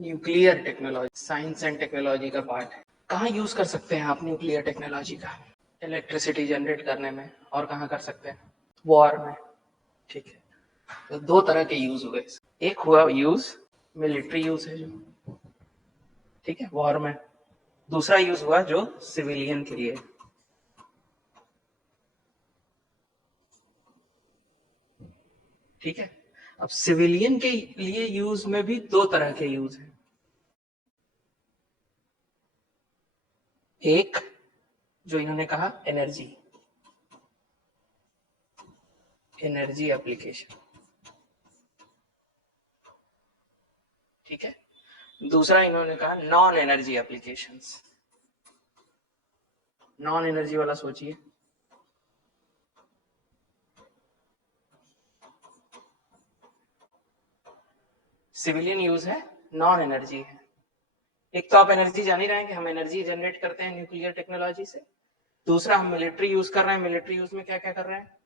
Nuclear technology science and technology का part है। कहाँ यूज कर सकते हैं आप न्यूक्लियर टेक्नोलॉजी का? इलेक्ट्रिसिटी जनरेट करने में। और कहाँ कर सकते हैं? वॉर में। ठीक है, तो दो तरह के यूज हुए। एक हुआ यूज मिलिट्री यूज है जो, ठीक है, वॉर में। दूसरा यूज हुआ जो सिविलियन के लिए। ठीक है, अब सिविलियन के लिए यूज में भी दो तरह के यूज हैं। एक जो इन्होंने कहा एनर्जी एप्लीकेशन, ठीक है। दूसरा इन्होंने कहा non energy applications. Non energy वाला सोचिए, सिविलियन यूज है, नॉन एनर्जी है। एक तो आप एनर्जी जान ही रहे हैं कि हम एनर्जी जनरेट करते हैं न्यूक्लियर टेक्नोलॉजी से। दूसरा हम मिलिट्री यूज कर रहे हैं। मिलिट्री यूज में क्या क्या कर रहे हैं?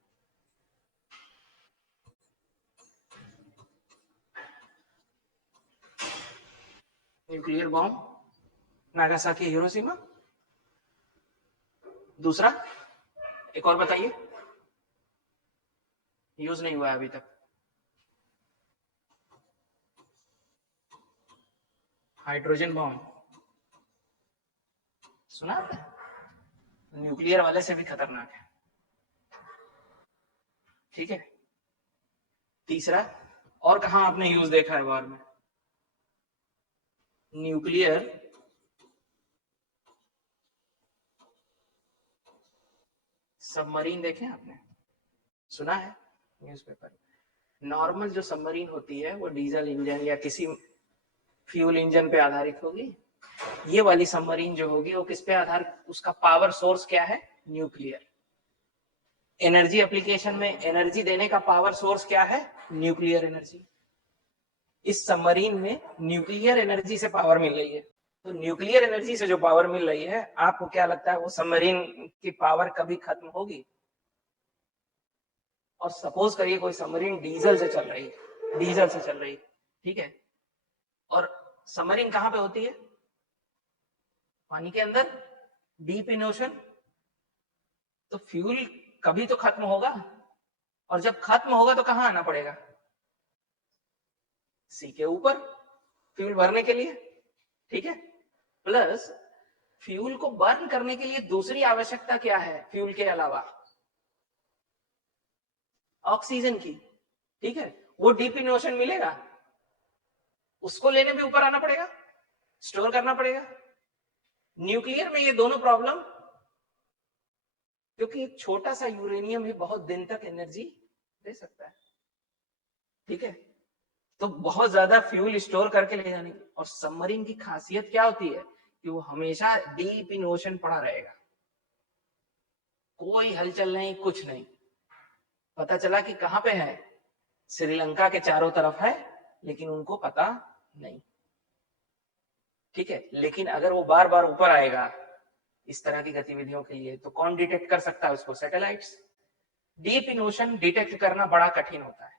Nuclear bomb, Nagasaki, Hiroshima. दूसरा एक और बताइए, यूज नहीं हुआ है अभी तक। हाइड्रोजन बॉम्ब सुना आपने? न्यूक्लियर वाले से भी खतरनाक है, ठीक है। तीसरा, और कहां आपने यूज देखा है वॉर में? न्यूक्लियर सबमरीन देखे आपने? सुना है न्यूज़पेपर? नॉर्मल जो सबमरीन होती है वो डीजल इंजन या किसी फ्यूल इंजन पे आधारित होगी। ये वाली सबमरीन जो होगी वो किस पे आधार, उसका पावर सोर्स क्या है? न्यूक्लियर। एनर्जी एप्लीकेशन में एनर्जी देने का पावर सोर्स क्या है? Nuclear energy. इस सबमरीन में न्यूक्लियर एनर्जी से पावर मिल रही है। तो न्यूक्लियर एनर्जी से जो पावर मिल रही है, आपको क्या लगता है वो सबमरीन की पावर कभी खत्म होगी? और सपोज करिए कोई सबमरीन डीजल से चल रही है, डीजल से चल रही है, ठीक है, और सबमरीन कहां पे होती है? पानी के अंदर, डीप इन ओशन। तो फ्यूल कभी तो खत्म होगा, और जब खत्म होगा तो कहां आना पड़ेगा? सी के ऊपर, फ्यूल भरने के लिए, ठीक है। प्लस फ्यूल को बर्न करने के लिए दूसरी आवश्यकता क्या है फ्यूल के अलावा? ऑक्सीजन की, ठीक है। वो डीप इन ओशन मिलेगा, उसको लेने भी ऊपर आना पड़ेगा, स्टोर करना पड़ेगा। न्यूक्लियर में ये दोनों प्रॉब्लम, क्योंकि एक छोटा सा यूरेनियम ही बहुत दिन तक एनर्जी दे सकता है, ठीक है। तो बहुत ज्यादा फ्यूल स्टोर करके ले जाने की। और सबमरीन की खासियत क्या होती है कि वो हमेशा डीप इन ओशन पड़ा रहेगा, कोई हलचल नहीं, कुछ नहीं। पता चला कि कहां पे है? श्रीलंका के चारों तरफ है, लेकिन उनको पता नहीं, ठीक है। लेकिन अगर वो बार बार ऊपर आएगा इस तरह की गतिविधियों के लिए, तो कौन डिटेक्ट कर सकता है उसको? Satellites. Deep in ocean detect करना बड़ा कठिन होता है।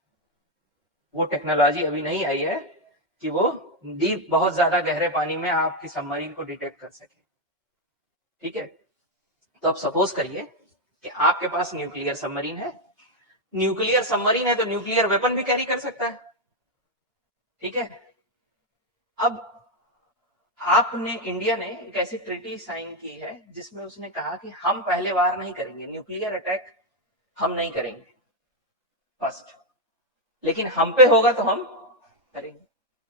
वो टेक्नोलॉजी अभी नहीं आई है कि वो डीप, बहुत ज्यादा गहरे पानी में आपकी सबमरीन को डिटेक्ट कर सके, ठीक है। तो अब सपोज करिए कि आपके पास न्यूक्लियर सबमरीन है। न्यूक्लियर सबमरीन है तो न्यूक्लियर वेपन भी कैरी कर सकता है, ठीक है। अब आपने, इंडिया ने एक ऐसी ट्रीटी साइन की है जिसमें उसने कहा कि हम पहले वार नहीं करेंगे, न्यूक्लियर अटैक हम नहीं करेंगे फर्स्ट, लेकिन हम पे होगा तो हम करेंगे।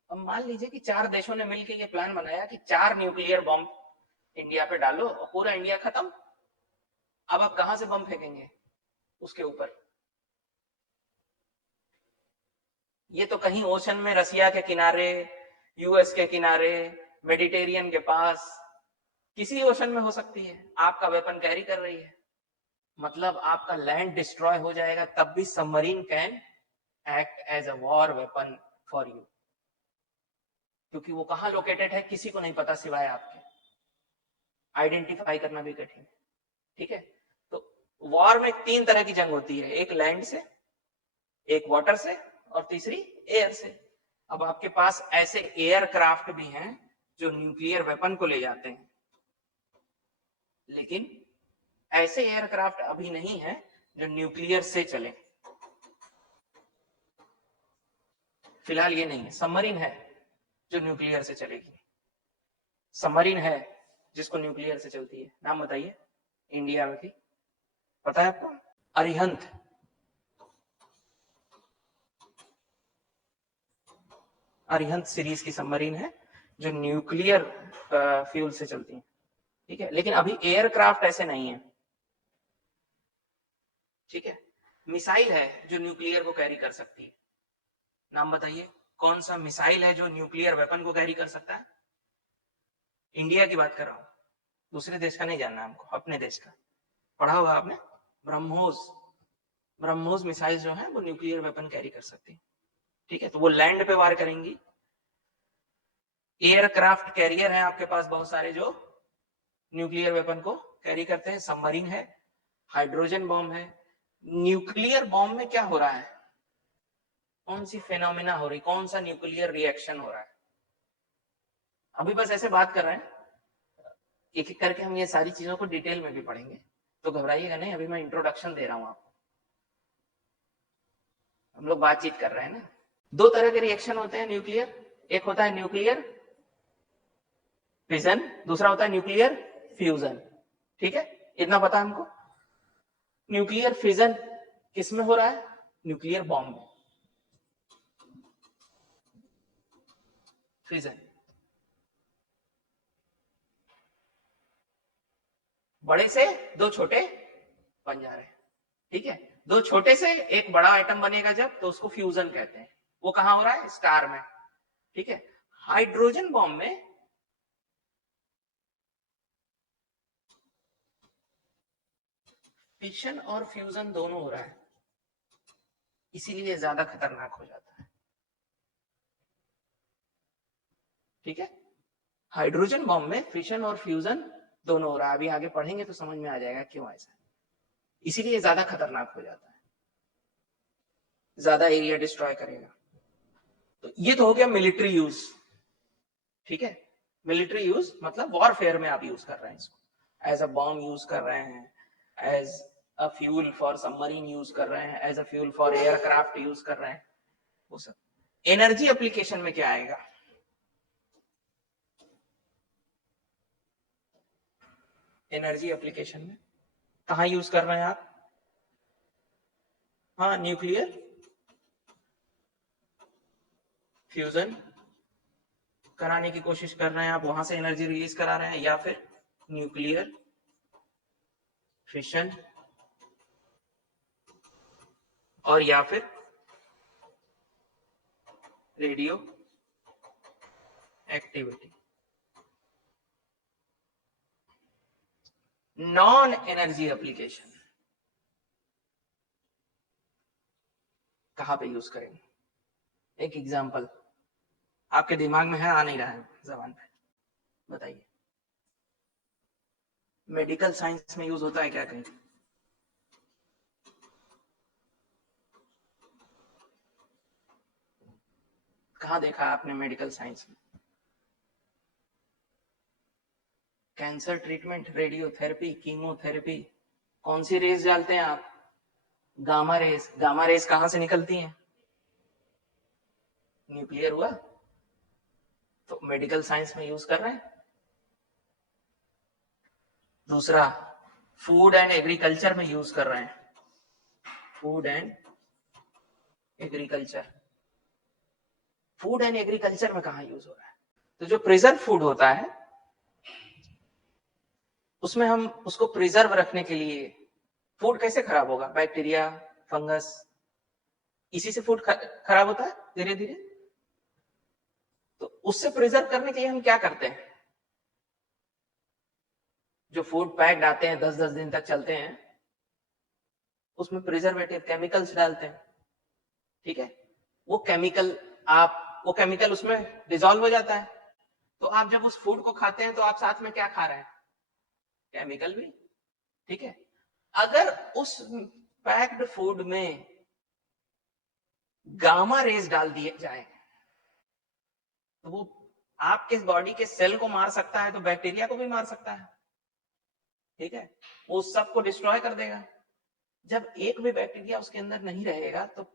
अब मान लीजिए कि चार देशों ने मिलकर ये प्लान बनाया कि 4 न्यूक्लियर बम इंडिया पे डालो और पूरा इंडिया खत्म। अब आप कहां से बम फेंकेंगे उसके ऊपर? ये तो कहीं ओशन में, रसिया के किनारे, यूएस के किनारे, मेडिटेरियन के पास, किसी ओशन में हो सकती है। आपका वेपन कैरी कर रही है, मतलब आपका लैंड डिस्ट्रॉय हो जाएगा, तब भी submarine can act as a war weapon for you, क्योंकि वो कहां लोकेटेड है किसी को नहीं पता सिवाय आपके। आइडेंटिफाई करना भी कठिन है, ठीक है। तो वॉर में 3 तरह की जंग होती है, एक लैंड से, एक वाटर से, और तीसरी एयर से। अब आपके पास ऐसे एयरक्राफ्ट भी हैं जो न्यूक्लियर वेपन को ले जाते हैं, लेकिन ऐसे एयरक्राफ्ट अभी नहीं है जो न्यूक्लियर से चले। फिलहाल ये नहीं है। सबमरीन है जो न्यूक्लियर से चलेगी, सबमरीन है जिसको न्यूक्लियर से चलती है। नाम बताइए इंडिया में की, पता है आपको? अरिहंत, अरिहंत सीरीज की सबमरीन है जो न्यूक्लियर फ्यूल से चलती है, ठीक है। लेकिन अभी एयरक्राफ्ट ऐसे नहीं है, ठीक है। मिसाइल है जो न्यूक्लियर को कैरी कर सकती है। नाम बताइए कौन सा मिसाइल है जो न्यूक्लियर वेपन को कैरी कर सकता है? इंडिया की बात कर रहा हूं, दूसरे देश का नहीं जानना हमको, अपने देश का। पढ़ा होगा आपने, ब्रह्मोस। ब्रह्मोस मिसाइल जो है वो न्यूक्लियर वेपन कैरी कर सकती है, ठीक है। तो वो लैंड पे वार करेंगी। एयरक्राफ्ट कैरियर है आपके पास बहुत सारे जो न्यूक्लियर वेपन को कैरी करते हैं। सबमरीन है, हाइड्रोजन बॉम्ब है। न्यूक्लियर बॉम्ब में क्या हो रहा है, कौन सी फेनोमेना हो रही, कौन सा न्यूक्लियर रिएक्शन हो रहा है, अभी बस ऐसे बात कर रहे हैं। एक एक करके हम ये सारी चीजों को डिटेल में भी पढ़ेंगे, तो घबराइएगा नहीं। अभी मैं इंट्रोडक्शन दे रहा हूं आपको, हम लोग बातचीत कर रहे हैं ना। दो तरह के रिएक्शन होते हैं न्यूक्लियर, एक होता है न्यूक्लियर फिजन, दूसरा होता है न्यूक्लियर फ्यूजन, ठीक है। इतना पता हमको। न्यूक्लियर फिजन किस में हो रहा है? न्यूक्लियर बॉम्ब में। फिजन, बड़े से दो छोटे बन जा रहे हैं, ठीक है। दो छोटे से एक बड़ा आइटम बनेगा जब, तो उसको फ्यूजन कहते हैं। वो कहां हो रहा है? स्टार में, ठीक है। हाइड्रोजन बॉम्ब में फिशन और फ्यूजन दोनों हो रहा है, इसीलिए ज्यादा खतरनाक हो जाता है, ठीक है। हाइड्रोजन बॉम्ब में फिशन और फ्यूजन दोनों हो रहा है। अभी आगे पढ़ेंगे तो समझ में आ जाएगा क्यों ऐसा, इसीलिए ज्यादा खतरनाक हो जाता है, ज्यादा एरिया डिस्ट्रॉय करेगा। तो ये तो हो गया मिलिट्री यूज, ठीक है। मिलिट्री यूज मतलब वॉरफेयर में आप यूज कर रहे हैं इसको, एज अ बॉम्ब यूज कर रहे हैं, as a fuel for submarine use कर रहे हैं, as a fuel for aircraft use कर रहे हैं, वो सब। एनर्जी एप्लीकेशन में क्या आएगा? एनर्जी एप्लीकेशन में कहां यूज कर रहे हैं आप? हाँ, न्यूक्लियर फ्यूजन कराने की कोशिश कर रहे हैं आप, वहां से एनर्जी रिलीज करा रहे हैं, या फिर न्यूक्लियर फिशन, और या फिर radio activity. Non energy application कहां पे यूज करेंगे? एक एग्जांपल आपके दिमाग में है, आ नहीं रहा है जबान पे, बताइए। मेडिकल साइंस में यूज होता है क्या कहीं? कहां देखा आपने मेडिकल साइंस में? कैंसर ट्रीटमेंट, रेडियोथेरेपी, कीमोथेरेपी, कौन सी रेस डालते हैं आप? Gamma rays. गामा रेस कहां से निकलती हैं? न्यूक्लियर हुआ, तो मेडिकल साइंस में यूज कर रहे हैं। दूसरा, फूड एंड एग्रीकल्चर में यूज कर रहे हैं, food and agriculture. Food and agriculture में कहां यूज हो रहा है? तो जो प्रिजर्व फूड होता है उसमें हम उसको प्रिजर्व रखने के लिए, फूड कैसे खराब होगा? बैक्टीरिया, फंगस, इसी से फूड खराब होता है धीरे धीरे। तो उससे प्रिजर्व करने के लिए हम क्या करते हैं? जो फूड पैक्ड आते हैं 10-10 दिन तक चलते हैं, उसमें प्रिजर्वेटिव केमिकल्स डालते हैं, ठीक है। वो केमिकल उसमें डिजोल्व हो जाता है। तो आप जब उस फूड को खाते हैं तो आप साथ में क्या खा रहे हैं? केमिकल भी, ठीक है। अगर उस पैक्ड फूड में गामा रेज डाल दिए जाए, तो वो आपके बॉडी के सेल को मार सकता है तो बैक्टीरिया को भी मार सकता है, ठीक है, वो सबको डिस्ट्रॉय कर देगा। जब एक भी बैक्टीरिया उसके अंदर नहीं रहेगा तो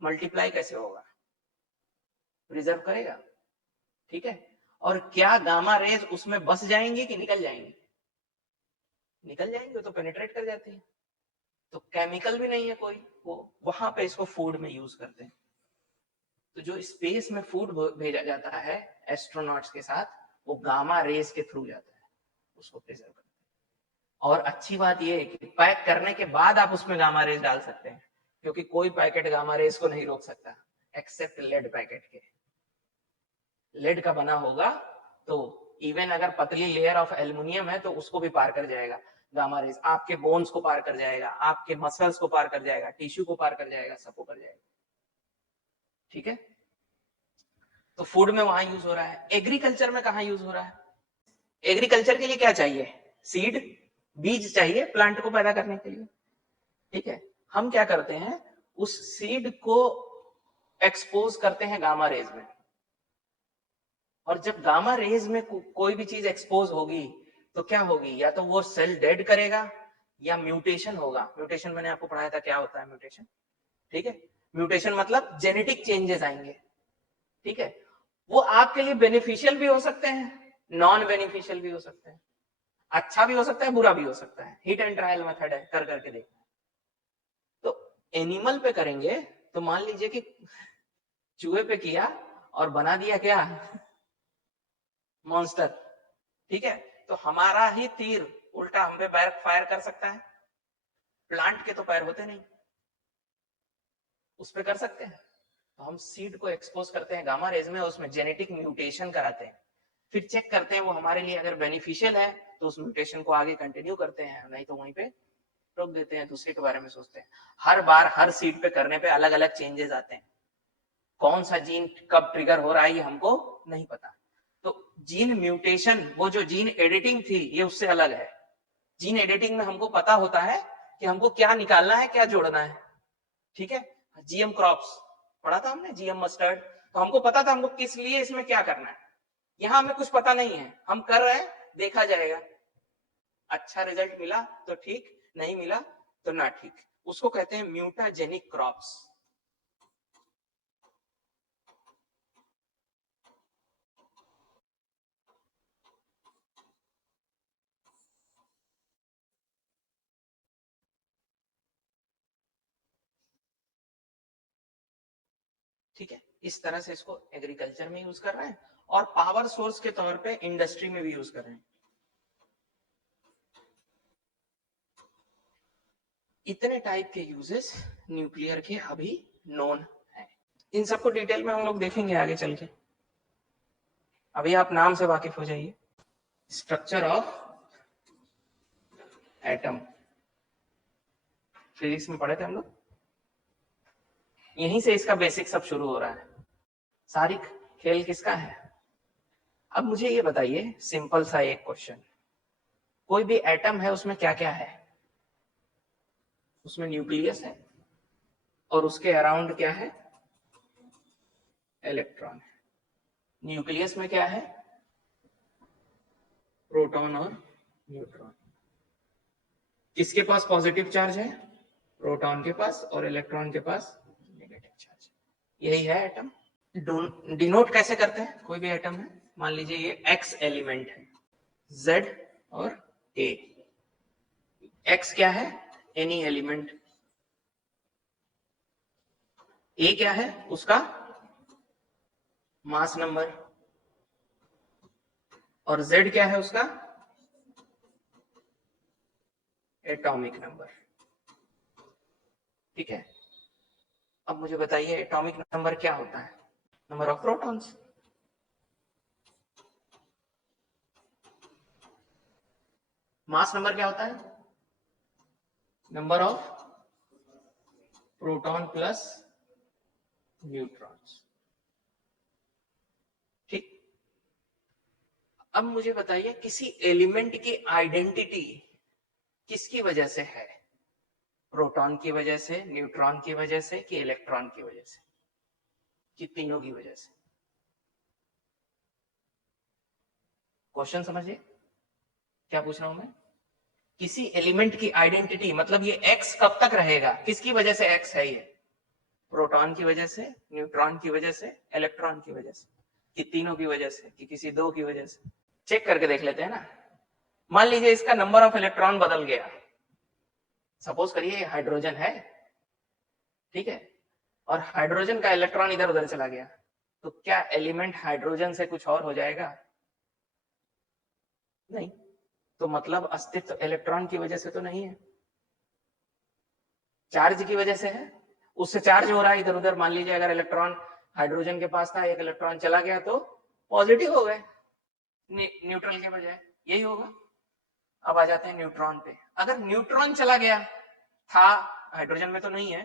मल्टीप्लाई कैसे होगा, रिजर्व करेगा, ठीक है। और क्या गामा रेज उसमें बस जाएंगी कि निकल जाएंगी, निकल जाएंगे, तो पेनिट्रेट कर जाती है। तो केमिकल भी नहीं है कोई, वो वहां पे इसको फूड में यूज करते हैं। तो जो स्पेस में फूड भेजा जाता है एस्ट्रोनॉट्स के साथ, वो गामा रेज के थ्रू जाता है, उसको प्रिजर्व करते हैं। और अच्छी बात यह है कि पैक करने के बाद आप उसमें गामा रेज डाल सकते हैं, क्योंकि कोई पैकेट गामा रेज को नहीं रोक सकता एक्सेप्ट लेड पैकेट के। लेड का बना होगा तो इवन अगर पतली लेयर ऑफ एल्युमिनियम है तो उसको भी पार कर जाएगा गामा रेज, आपके बोन्स को पार कर जाएगा, आपके मसल्स को पार कर जाएगा, टिश्यू को पार कर जाएगा, सबको कर जाएगा, ठीक है। तो फूड में वहां यूज हो रहा है। एग्रीकल्चर में कहां यूज हो रहा है? एग्रीकल्चर के लिए क्या चाहिए? सीड, बीज चाहिए प्लांट को पैदा करने के लिए, ठीक है। हम क्या करते हैं, उस सीड को एक्सपोज करते हैं गामा रेज में, और जब गामा रेज में कोई भी चीज एक्सपोज होगी तो क्या होगी, या तो वो सेल डेड करेगा या म्यूटेशन होगा। म्यूटेशन मैंने आपको पढ़ाया था क्या होता है म्यूटेशन, ठीक है। म्यूटेशन मतलब जेनेटिक चेंजेस आएंगे, ठीक है। वो आपके लिए बेनिफिशियल भी हो सकते हैं, नॉन बेनिफिशियल भी हो सकते हैं, अच्छा भी हो सकता है, बुरा भी हो सकता है। हिट एंड ट्रायल मेथड है, कर करके देखना। तो एनिमल पे करेंगे तो मान लीजिए कि चूहे पे किया और बना दिया क्या, मॉन्स्टर, ठीक है। तो हमारा ही तीर उल्टा हम पे बैक फायर कर सकता है। प्लांट के तो पैर होते नहीं, उस पे कर सकते हैं। तो हम सीड को एक्सपोज करते हैं गामा रेज में, उसमें जेनेटिक म्यूटेशन कराते हैं, फिर चेक करते हैं वो हमारे लिए अगर बेनिफिशियल है तो उस म्यूटेशन को आगे कंटिन्यू करते हैं, नहीं तो वहीं पे रोक देते हैं, दूसरे के बारे में सोचते हैं। हर बार हर सीड पे करने पे अलग अलग चेंजेस आते हैं, कौन सा जीन कब ट्रिगर हो रहा है ये हमको नहीं पता। तो जीन म्यूटेशन, वो जो जीन एडिटिंग थी ये उससे अलग है। जीन एडिटिंग में हमको पता होता है कि हमको क्या निकालना है, क्या जोड़ना है, ठीक है। जीएम क्रॉप्स पढ़ा था हमने, जीएम मस्टर्ड, तो हमको पता था हमको किस लिए इसमें क्या करना है। यहां हमें कुछ पता नहीं है, हम कर रहे हैं, देखा जाएगा, अच्छा रिजल्ट मिला तो ठीक, नहीं मिला तो ना ठीक, उसको कहते हैं म्यूटाजेनिक क्रॉप्स। ठीक है, इस तरह से इसको एग्रीकल्चर में यूज कर रहे हैं और पावर सोर्स के तौर पे इंडस्ट्री में भी यूज कर रहे हैं। इतने टाइप के यूजेस न्यूक्लियर के अभी नोन है। इन सबको डिटेल में हम लोग देखेंगे आगे चल के, अभी आप नाम से वाकिफ हो जाइए। स्ट्रक्चर ऑफ एटम, फिजिक्स में पढ़े थे हम लोग, यहीं से इसका बेसिक सब शुरू हो रहा है। सारिक, खेल किसका है? अब मुझे ये बताइए सिंपल सा एक क्वेश्चन, कोई भी एटम है उसमें क्या क्या है? उसमें न्यूक्लियस है और उसके अराउंड क्या है? इलेक्ट्रॉन है। न्यूक्लियस में क्या है? प्रोटॉन और न्यूट्रॉन। किसके पास पॉजिटिव चार्ज है? प्रोटॉन के पास, और इलेक्ट्रॉन के पास नेगेटिव चार्ज। यही है एटम। डिनोट कैसे करते हैं? कोई भी एटम है, मान लीजिए ये एक्स एलिमेंट है, जेड और ए। एक्स क्या है? Any element. ए क्या है? उसका मास नंबर। और जेड क्या है? उसका एटॉमिक नंबर। ठीक है, अब मुझे बताइए एटॉमिक नंबर क्या होता है? Number of protons. Mass number क्या होता है? Number of proton plus neutrons. ठीक, अब मुझे बताइए किसी एलिमेंट की आइडेंटिटी किसकी वजह से है? प्रोटॉन की वजह से, न्यूट्रॉन की वजह से, कि इलेक्ट्रॉन की वजह से, कि तीनों की वजह से? क्वेश्चन समझिए क्या पूछ रहा हूं मैं। किसी एलिमेंट की आइडेंटिटी, मतलब ये एक्स कब तक रहेगा, किसकी वजह से एक्स है, ये प्रोटॉन की वजह से, न्यूट्रॉन की वजह से, इलेक्ट्रॉन की वजह से, कि तीनों की वजह से, कि किसी दो की वजह से। चेक करके देख लेते हैं ना। मान लीजिए इसका नंबर ऑफ इलेक्ट्रॉन बदल गया, सपोज करिए हाइड्रोजन है, ठीक है, और हाइड्रोजन का इलेक्ट्रॉन इधर उधर चला गया, तो क्या एलिमेंट हाइड्रोजन से कुछ और हो जाएगा? नहीं। तो मतलब अस्तित्व इलेक्ट्रॉन की वजह से तो नहीं है, चार्ज की वजह से है। उससे चार्ज हो रहा है इधर उधर। मान लीजिए अगर इलेक्ट्रॉन हाइड्रोजन के पास था, एक इलेक्ट्रॉन चला गया तो पॉजिटिव हो गए न्यूट्रल के बजाय, यही होगा। अब आ जाते हैं न्यूट्रॉन पे। अगर न्यूट्रॉन चला गया, था हाइड्रोजन में तो नहीं है,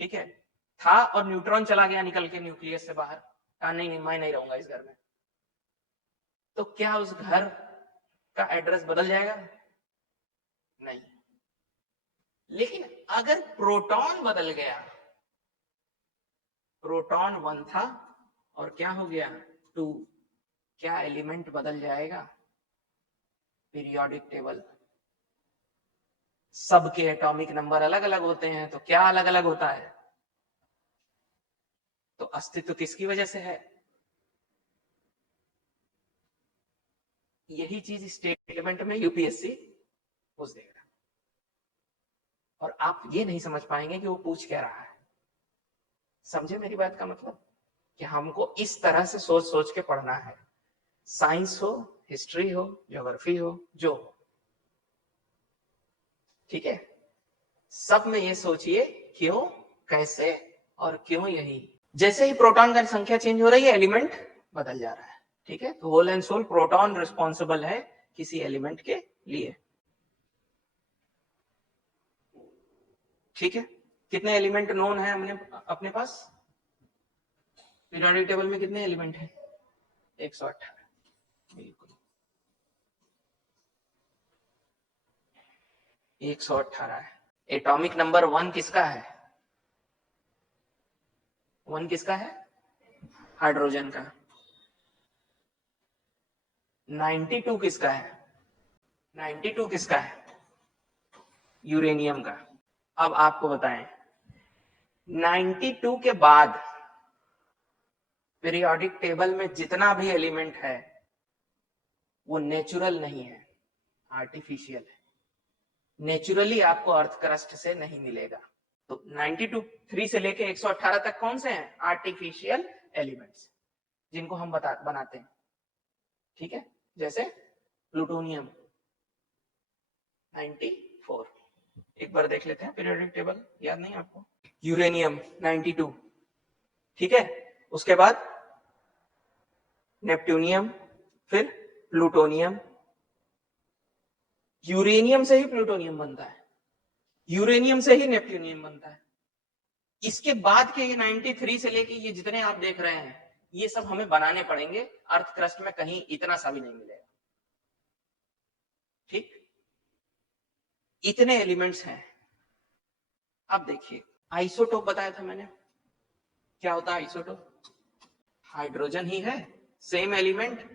ठीक है, था और न्यूट्रॉन चला गया निकल के न्यूक्लियस से बाहर, कहा नहीं नहीं मैं नहीं रहूंगा इस घर में, तो क्या उस घर का एड्रेस बदल जाएगा? नहीं। लेकिन अगर प्रोटॉन बदल गया, प्रोटॉन 1 था और क्या हो गया 2, क्या एलिमेंट बदल जाएगा? Periodic table. सबके एटॉमिक नंबर अलग अलग होते हैं, तो क्या अलग अलग होता है? तो अस्तित्व किसकी वजह से है? यही चीज स्टेटमेंट में यूपीएससी पूछ देगा, और आप ये नहीं समझ पाएंगे कि वो पूछ क्या रहा है। समझे मेरी बात का मतलब, कि हमको इस तरह से सोच सोच के पढ़ना है। साइंस हो, हिस्ट्री हो, ज्योग्राफी हो, जो हो, ठीक है, सब में ये सोचिए क्यों, कैसे और क्यों यही। जैसे ही प्रोटॉन का संख्या चेंज हो रही है, एलिमेंट बदल जा रहा है, ठीक है। तो whole and sole proton responsible है किसी एलिमेंट के लिए, ठीक है। कितने एलिमेंट नोन है हमने अपने पास पीरियोडिक टेबल में? कितने एलिमेंट है? 118, बिल्कुल 118 है। एटॉमिक नंबर 1 किसका है? 1 किसका है? हाइड्रोजन का। 92 किसका है? 92 किसका है? यूरेनियम का। अब आपको बताएं, 92 के बाद पीरियोडिक टेबल में जितना भी एलिमेंट है वो नेचुरल नहीं है, आर्टिफिशियल है। नेचुरली आपको अर्थ क्रस्ट से नहीं मिलेगा। तो 92 3 से लेके 118 तक कौन से हैं? आर्टिफिशियल एलिमेंट्स, जिनको हम बनाते हैं, ठीक है। जैसे प्लूटोनियम 94, एक बार देख लेते हैं पीरियोडिक टेबल, याद नहीं आपको? यूरेनियम 92, ठीक है। उसके बाद नेपट्यूनियम, फिर प्लूटोनियम। यूरेनियम से ही प्लूटोनियम बनता है, यूरेनियम से ही नेपट्यूनियम बनता है। इसके बाद के ये 93 से लेके ये जितने आप देख रहे हैं, ये सब हमें बनाने पड़ेंगे, अर्थ क्रस्ट में कहीं इतना सा भी नहीं मिलेगा, ठीक। इतने एलिमेंट्स हैं। अब देखिए आइसोटोप बताया था मैंने, क्या होता है आइसोटोप? हाइड्रोजन ही है, सेम एलिमेंट,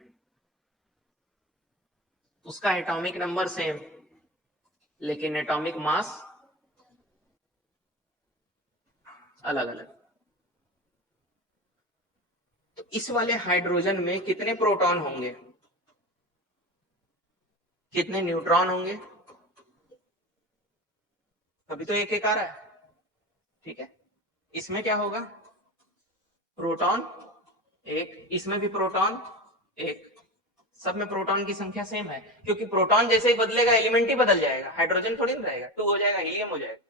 उसका एटॉमिक नंबर सेम, लेकिन एटॉमिक मास अलग अलग। तो इस वाले हाइड्रोजन में कितने प्रोटॉन होंगे, कितने न्यूट्रॉन होंगे? अभी तो एक एक आ रहा है, ठीक है। इसमें क्या होगा? प्रोटॉन एक, इसमें भी प्रोटॉन एक, सब में प्रोटॉन की संख्या सेम है, क्योंकि प्रोटॉन जैसे ही बदलेगा एलिमेंट ही बदल जाएगा, हाइड्रोजन थोड़ी ना रहेगा, 2 हो जाएगा, हीलियम हो जाएगा,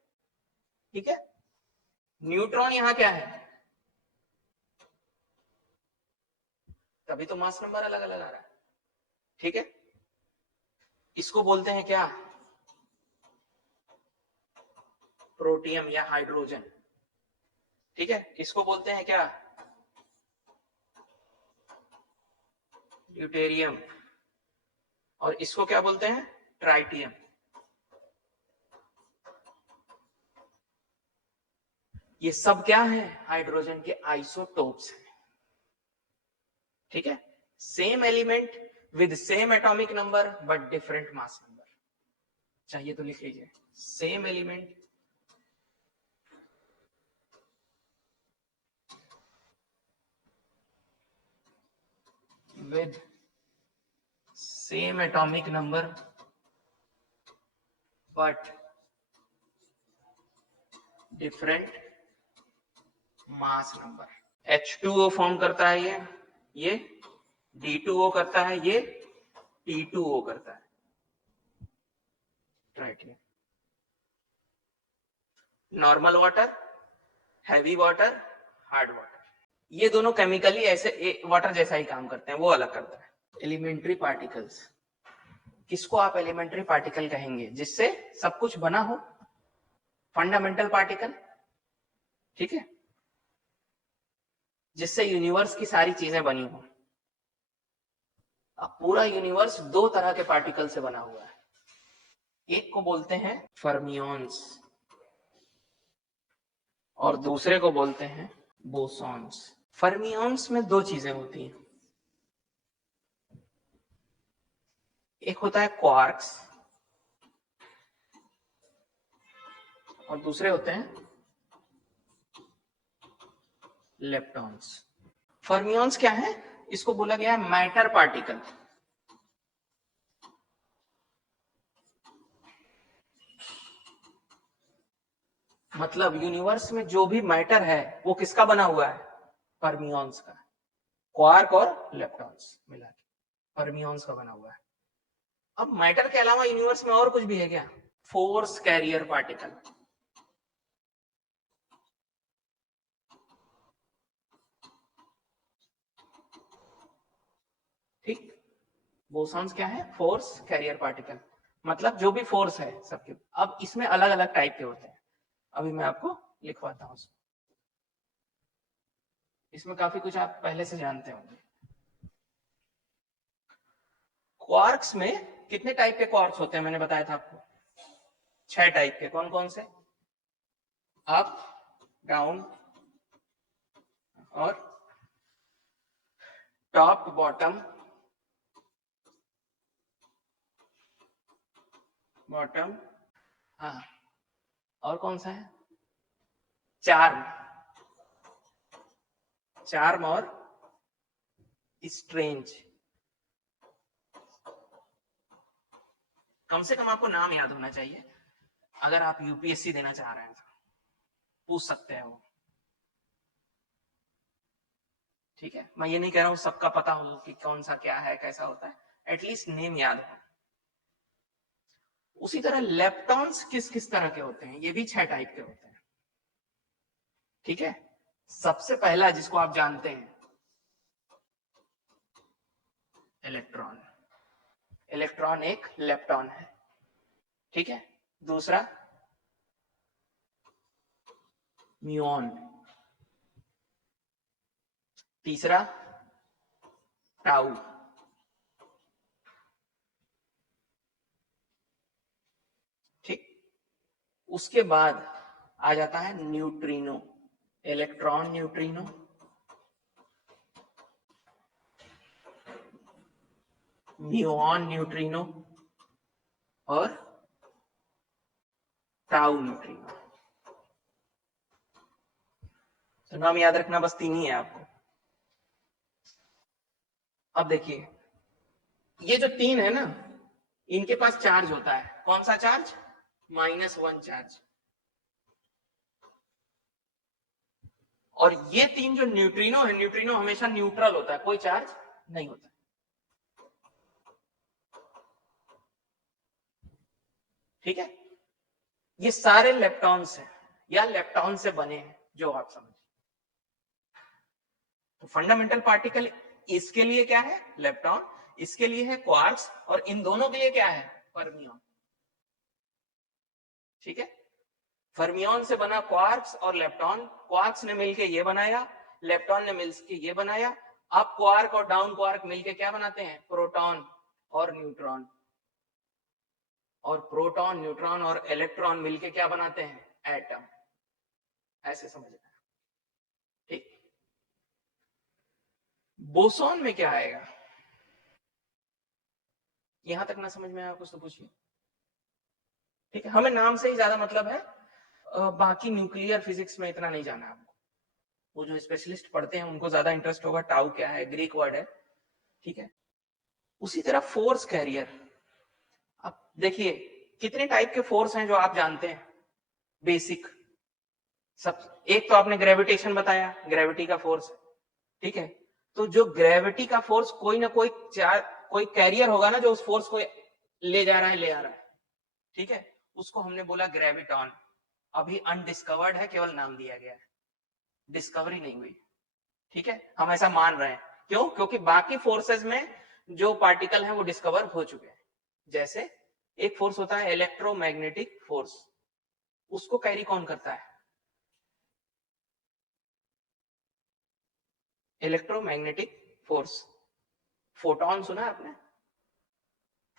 ठीक है। न्यूट्रॉन यहां क्या है? तभी तो मास नंबर अलग अलग आ रहा है, ठीक है। इसको बोलते हैं क्या? प्रोटियम या हाइड्रोजन, ठीक है। इसको बोलते हैं क्या? ड्यूटेरियम। और इसको क्या बोलते हैं? ट्राइटियम। ये सब क्या है? हाइड्रोजन के आइसोटोप्स हैं, ठीक है। Same element with same atomic number but different mass number. चाहिए तो लिख लीजिए, same element with same atomic number but different mass number। H2O form करता है ये D2O करता है, ये T2O करता है, right. Normal water, heavy water, hard water, ये दोनों केमिकली ऐसे वाटर जैसा ही काम करते हैं, वो अलग करता है। एलिमेंट्री पार्टिकल्स, किसको आप एलिमेंट्री पार्टिकल कहेंगे? जिससे सब कुछ बना हो, फंडामेंटल पार्टिकल, ठीक है, जिससे यूनिवर्स की सारी चीजें बनी हो। अब पूरा यूनिवर्स दो तरह के पार्टिकल से बना हुआ है, एक को बोलते हैं फर्मियंस और दूसरे को बोलते हैं बोसॉन्स। फर्मियंस में दो चीजें होती हैं, एक होता है क्वार्क्स और दूसरे होते हैं लेप्टॉन्स। फर्मियंस क्या है? इसको बोला गया है मैटर पार्टिकल। मतलब यूनिवर्स में जो भी मैटर है वो किसका बना हुआ है? फर्मियंस का। क्वार्क और लेप्टॉन्स मिला के फर्मियंस का बना हुआ है। अब मैटर के अलावा यूनिवर्स में और कुछ भी है क्या? Force carrier particle. ठीक, बोसॉन्स क्या है? फोर्स कैरियर पार्टिकल, मतलब जो भी फोर्स है सबके। अब इसमें अलग अलग टाइप के होते हैं, अभी मैं आपको लिखवाता हूं। इसमें काफी कुछ आप पहले से जानते होंगे। क्वार्क्स में कितने टाइप के क्वार्क्स होते हैं? मैंने बताया था आपको 6 टाइप के। कौन कौन से? अप, डाउन और टॉप, बॉटम, बॉटम, हाँ, और कौन सा है? चार्म, चार्म और स्ट्रेंज। कम से कम आपको नाम याद होना चाहिए, अगर आप यूपीएससी देना चाह रहे हैं तो पूछ सकते हैं वो, ठीक है। मैं ये नहीं कह रहा हूं सबका पता हो कि कौन सा क्या है, कैसा होता है, एटलीस्ट नेम याद हो। उसी तरह लेप्टॉन्स किस किस तरह के होते हैं? ये भी 6 टाइप के होते हैं, ठीक है। सबसे पहला जिसको आप जानते हैं, इलेक्ट्रॉन। इलेक्ट्रॉन एक लेप्टॉन है, ठीक है। दूसरा म्यूऑन, तीसरा टाउ, ठीक। उसके बाद आ जाता है neutrino, electron neutrino, muon neutrino और टाउ न्यूट्रिनो। तो नाम याद रखना बस 3 ही है आपको। अब देखिए, ये जो 3 है ना, इनके पास चार्ज होता है। कौन सा चार्ज? -1 चार्ज। और ये 3 जो न्यूट्रिनो है, न्यूट्रिनो हमेशा न्यूट्रल होता है, कोई चार्ज नहीं होता, ठीक है। ये सारे लेप्टॉन्स हैं या लेप्टॉन से बने हैं, जो आप समझ। तो फंडामेंटल पार्टिकल इसके लिए क्या है? लेप्टॉन। इसके लिए है क्वार्क्स, और इन दोनों के लिए क्या है? फर्मियन, ठीक है। फर्मियन से बना क्वार्क्स और लेप्टॉन। क्वार्क्स ने मिलके ये बनाया, लेप्टॉन ने मिलके ये बनाया। अब क्वार्क और डाउन क्वार्क मिलके क्या बनाते हैं? प्रोटॉन और न्यूट्रॉन। और प्रोटॉन, न्यूट्रॉन और इलेक्ट्रॉन मिलके क्या बनाते हैं? एटम। ऐसे समझना, ठीक। बोसॉन में क्या आएगा? यहां तक ना समझ में आया कुछ तो पूछिए। ठीक है, हमें नाम से ही ज्यादा मतलब है, बाकी न्यूक्लियर फिजिक्स में इतना नहीं जाना है आपको। वो जो स्पेशलिस्ट पढ़ते हैं उनको ज्यादा इंटरेस्ट होगा टाउ क्या है, ग्रीक वर्ड है। ठीक है, उसी तरह फोर्स कैरियर। अब देखिए कितने टाइप के फोर्स हैं जो आप जानते हैं बेसिक। सब एक तो आपने ग्रेविटेशन बताया, ग्रेविटी का फोर्स। ठीक है, तो जो ग्रेविटी का फोर्स कोई ना कोई कोई कैरियर होगा ना जो उस फोर्स को ले जा रहा है, ले आ रहा है। ठीक है, उसको हमने बोला ग्रेविटॉन। अभी अनडिस्कवर्ड है, केवल नाम दिया गया है, डिस्कवरी नहीं हुई। ठीक है, हम ऐसा मान रहे हैं। क्यों? क्योंकि बाकी फोर्सेस में जो पार्टिकल हैं वो डिस्कवर हो चुके हैं। जैसे एक फोर्स होता है इलेक्ट्रोमैग्नेटिक फोर्स, उसको कैरी कौन करता है? इलेक्ट्रोमैग्नेटिक फोर्स, फोटॉन सुना आपने?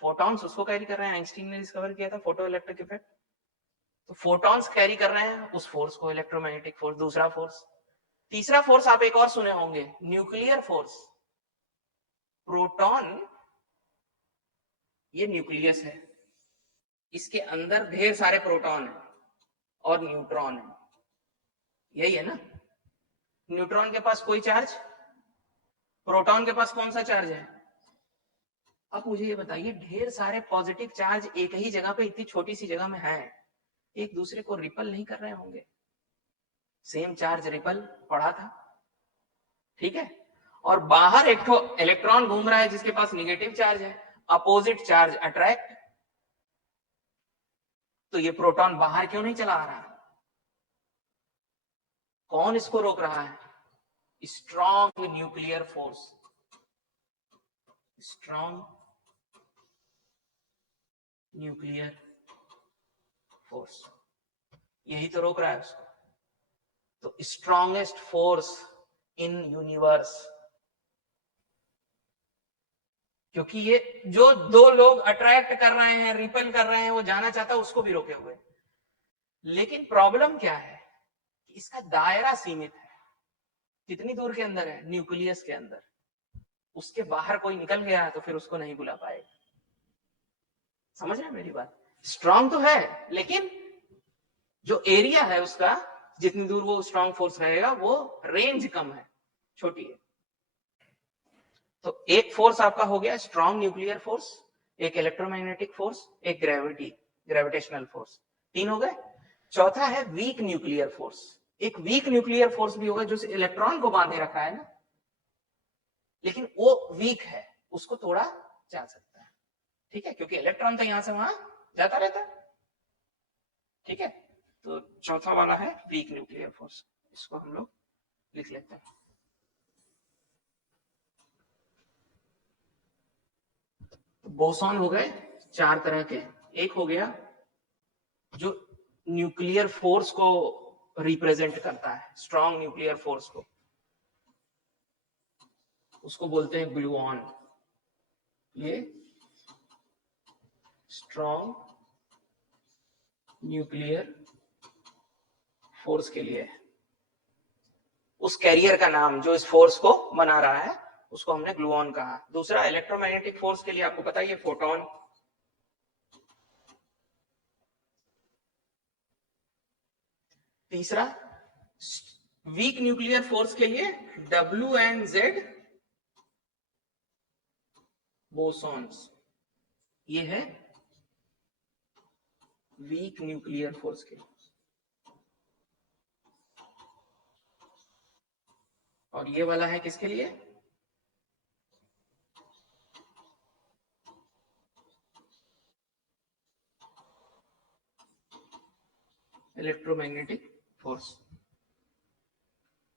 फोटॉन्स उसको कैरी कर रहे हैं, आइंस्टीन ने डिस्कवर किया था फोटो इलेक्ट्रिक इफेक्ट। तो फोटॉन्स कैरी कर रहे हैं उस फोर्स को, इलेक्ट्रोमैग्नेटिक फोर्स। दूसरा फोर्स, तीसरा फोर्स आप एक और सुने होंगे, न्यूक्लियर फोर्स। प्रोटॉन ये न्यूक्लियस है, इसके अंदर ढेर सारे प्रोटॉन है और न्यूट्रॉन है, यही है ना? न्यूट्रॉन के पास कोई चार्ज, प्रोटॉन के पास कौन सा चार्ज है? अब मुझे ये बताइए, ढेर सारे पॉजिटिव चार्ज एक ही जगह पे इतनी छोटी सी जगह में है, एक दूसरे को रिपल नहीं कर रहे होंगे? सेम चार्ज रिपल पढ़ा था। ठीक है, और बाहर एक तो इलेक्ट्रॉन घूम रहा है जिसके पास निगेटिव चार्ज है, अपोजिट चार्ज अट्रैक्ट। तो ये प्रोटॉन बाहर क्यों नहीं चला आ रहा? कौन इसको रोक रहा है? Strong nuclear force, strong nuclear force, यही तो रोक रहा है उसको। तो स्ट्रॉन्गेस्ट फोर्स इन यूनिवर्स, क्योंकि ये जो दो लोग अट्रैक्ट कर रहे हैं, रिपेल कर रहे हैं, वो जाना चाहता है, उसको भी रोके हुए। लेकिन प्रॉब्लम क्या है कि इसका दायरा सीमित है। कितनी दूर के अंदर है? न्यूक्लियस के अंदर। उसके बाहर कोई निकल गया तो फिर उसको नहीं बुला पाएगा। समझ रहे हैं मेरी बात? स्ट्रांग तो है, लेकिन जो एरिया है उसका, जितनी दूर वो स्ट्रांग फोर्स रहेगा, वो रेंज कम है, छोटी है। तो एक फोर्स आपका हो गया स्ट्रांग न्यूक्लियर फोर्स, एक इलेक्ट्रोमैग्नेटिक फोर्स, एक ग्रेविटेशनल फोर्स। तीन हो गए। चौथा है वीक न्यूक्लियर फोर्स। एक वीक न्यूक्लियर फोर्स भी होगा जो इलेक्ट्रॉन को बांधे रखा है ना, लेकिन वो वीक है, उसको तोड़ा जा सकता है। ठीक है, क्योंकि इलेक्ट्रॉन तो यहां से वहां जाता रहता है। ठीक है, तो चौथा वाला है वीक न्यूक्लियर फोर्स, इसको हम लोग लिख लेते हैं। बोसॉन हो गए चार तरह के। एक हो गया जो न्यूक्लियर फोर्स को रिप्रेजेंट करता है, स्ट्रॉन्ग न्यूक्लियर फोर्स को, उसको बोलते हैं ग्लूऑन। ये स्ट्रॉन्ग न्यूक्लियर फोर्स के लिए है। उस कैरियर का नाम जो इस फोर्स को बना रहा है उसको हमने ग्लूऑन कहा। दूसरा इलेक्ट्रोमैग्नेटिक फोर्स के लिए आपको पता ही है, फोटोन। तीसरा वीक न्यूक्लियर फोर्स के लिए W एंड Z बोसॉन्स, ये है वीक न्यूक्लियर फोर्स के लिए। और ये वाला है किसके लिए? Electromagnetic force.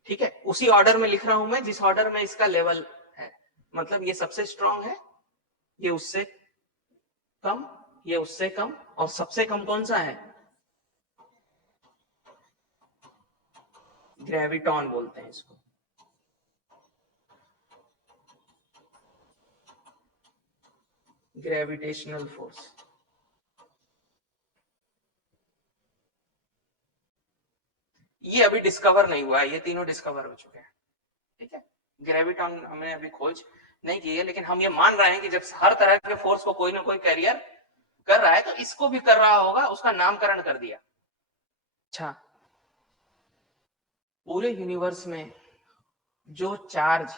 ठीक है, उसी ऑर्डर में लिख रहा हूं मैं जिस ऑर्डर में इसका लेवल है। मतलब ये सबसे स्ट्रांग है, ये उससे कम, ये उससे कम, और सबसे कम कौन सा है? ग्रेविटॉन बोलते हैं इसको। Gravitational force. ये अभी डिस्कवर नहीं हुआ है, ये तीनों डिस्कवर हो चुके हैं। ठीक है, ग्रेविटॉन हमने अभी खोज नहीं की है, लेकिन हम ये मान रहे हैं कि जब हर तरह के फोर्स को कोई ना कोई कैरियर कर रहा है तो इसको भी कर रहा होगा, उसका नामकरण कर दिया। अच्छा, पूरे यूनिवर्स में जो चार्ज,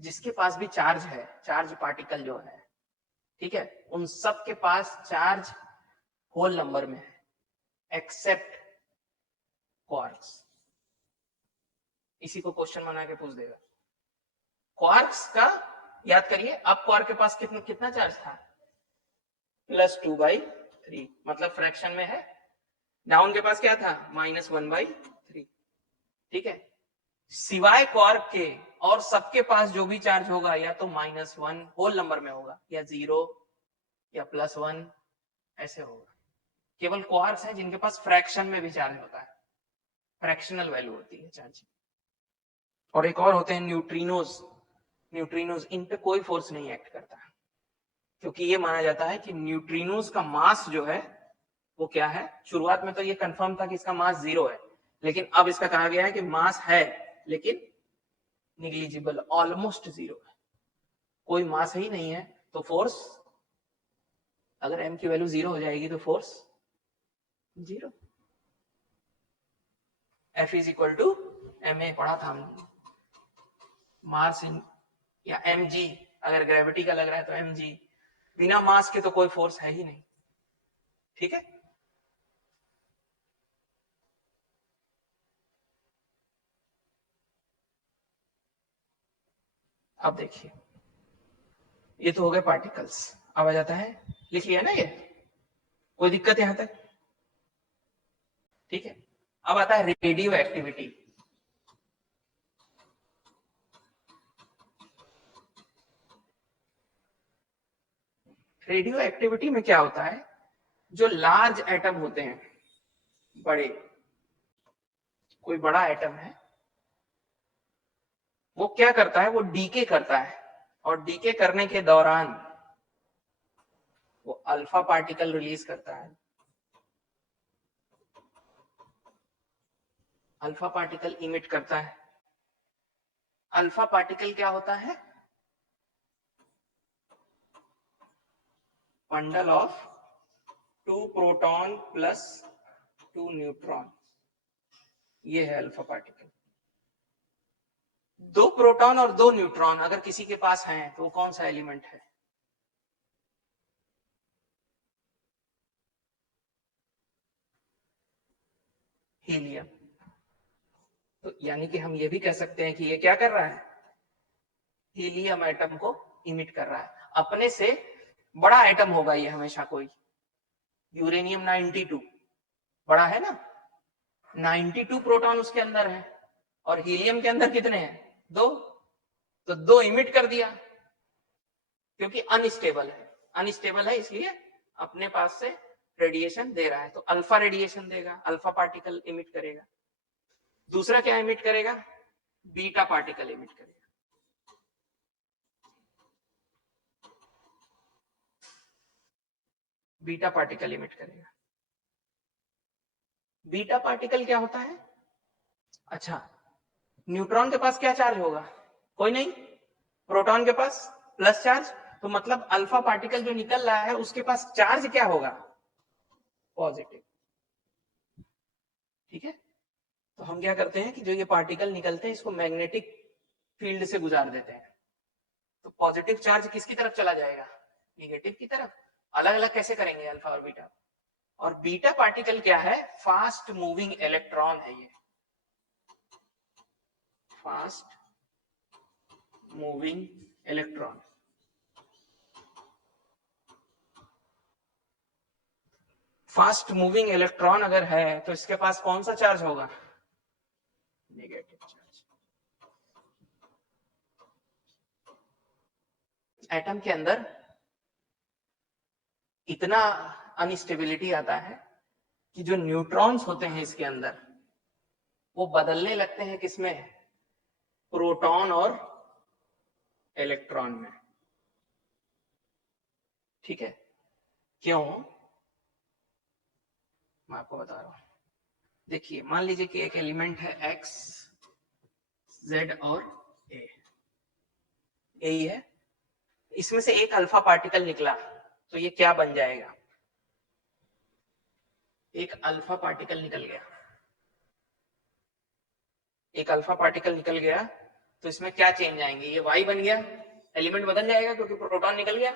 जिसके पास भी चार्ज है, चार्ज पार्टिकल जो है, ठीक है, उन सब के पास चार्ज होल नंबर में है एक्सेप्ट क्वार्क्स। इसी को क्वेश्चन बना के पूछ देगा। क्वार्क्स का याद करिए, अब क्वार्क के पास कितना चार्ज था, +2/3, मतलब फ्रैक्शन में है। डाउन के पास क्या था, -1/3, ठीक है। सिवाय क्वार्क के और सबके पास जो भी चार्ज होगा या तो -1 होल नंबर में होगा, या 0 या +1 ऐसे होगा। केवल क्वार्क्स हैं जिनके पास फ्रैक्शन में भी चार्ज होता है, फ्रैक्शनल वैल्यू होती है चार्ज। और एक और होते हैं न्यूट्रिनोज। न्यूट्रिनोज, इन पे कोई फोर्स नहीं एक्ट करता, क्योंकि ये माना जाता है कि न्यूट्रिनोज का मास जो है वो क्या है। शुरुआत में तो ये कंफर्म था कि इसका मास 0 है, लेकिन अब इसका कहा गया है कि मास है लेकिन निग्लिजिबल, ऑलमोस्ट 0 है, कोई मास ही नहीं है। तो फोर्स, अगर m की वैल्यू 0 हो जाएगी तो force 0। F is equal to ma पढ़ा था हमने, मास इन या mg, अगर ग्रेविटी का लग रहा है तो mg, बिना मास के तो कोई फोर्स है ही नहीं, ठीक है। अब देखिए, ये तो हो गए पार्टिकल्स। अब आ जाता है, लिख लिया ना ये, कोई दिक्कत यहां तक, ठीक है। अब आता है रेडियो एक्टिविटी। रेडियो एक्टिविटी में क्या होता है, जो लार्ज एटम होते हैं, बड़े, कोई बड़ा एटम है, वो क्या करता है, वो डीके करता है, और डीके करने के दौरान वो अल्फा पार्टिकल रिलीज करता है। अल्फा पार्टिकल इमिट करता है। अल्फा पार्टिकल क्या होता है, bundle of 2 proton plus 2 neutron, ये है अल्फा पार्टिकल। 2 प्रोटॉन और 2 न्यूट्रॉन अगर किसी के पास हैं तो वो कौन सा एलिमेंट है, हीलियम। तो यानी कि हम ये भी कह सकते हैं कि ये क्या कर रहा है, हीलियम एटम को इमिट कर रहा है। अपने से बड़ा एटम होगा ये हमेशा कोई, यूरेनियम 92 बड़ा है ना, 92 प्रोटॉन उसके अंदर है, और हीलियम के अंदर कितने हैं, 2, तो 2 इमिट कर दिया, क्योंकि अनस्टेबल है। अनस्टेबल है इसलिए अपने पास से रेडिएशन दे रहा है, तो अल्फा रेडिएशन देगा, अल्फा पार्टिकल इमिट करेगा। दूसरा क्या इमिट करेगा, बीटा पार्टिकल इमिट करेगा। बीटा पार्टिकल इमिट करेगा। बीटा पार्टिकल क्या होता है, अच्छा, न्यूट्रॉन के पास क्या चार्ज होगा, कोई नहीं, प्रोटॉन के पास प्लस चार्ज, तो मतलब अल्फा पार्टिकल जो निकल रहा है उसके पास चार्ज क्या होगा, पॉजिटिव, ठीक है। तो हम क्या करते हैं कि जो ये पार्टिकल निकलते हैं इसको मैग्नेटिक फील्ड से गुजार देते हैं, तो पॉजिटिव चार्ज किसकी तरफ चला जाएगा, निगेटिव की तरफ। अलग अलग कैसे करेंगे अल्फा और बीटा। और बीटा पार्टिकल क्या है, फास्ट मूविंग इलेक्ट्रॉन है ये, fast moving electron. Fast moving electron अगर है तो इसके पास कौन सा चार्ज होगा, नेगेटिव चार्ज। एटम के अंदर इतना अनस्टेबिलिटी आता है कि जो न्यूट्रॉन्स होते हैं इसके अंदर वो बदलने लगते हैं किसमें, प्रोटॉन और इलेक्ट्रॉन में, ठीक है। क्यों, मैं आपको बता रहा हूं। देखिए, मान लीजिए कि एक एलिमेंट है x, z और a, यही है। इसमें से एक अल्फा पार्टिकल निकला तो ये क्या बन जाएगा, एक अल्फा पार्टिकल निकल गया, एक अल्फा पार्टिकल निकल गया तो इसमें क्या चेंज आएंगे, ये वाई बन गया, एलिमेंट बदल जाएगा क्योंकि प्रोटॉन निकल गया,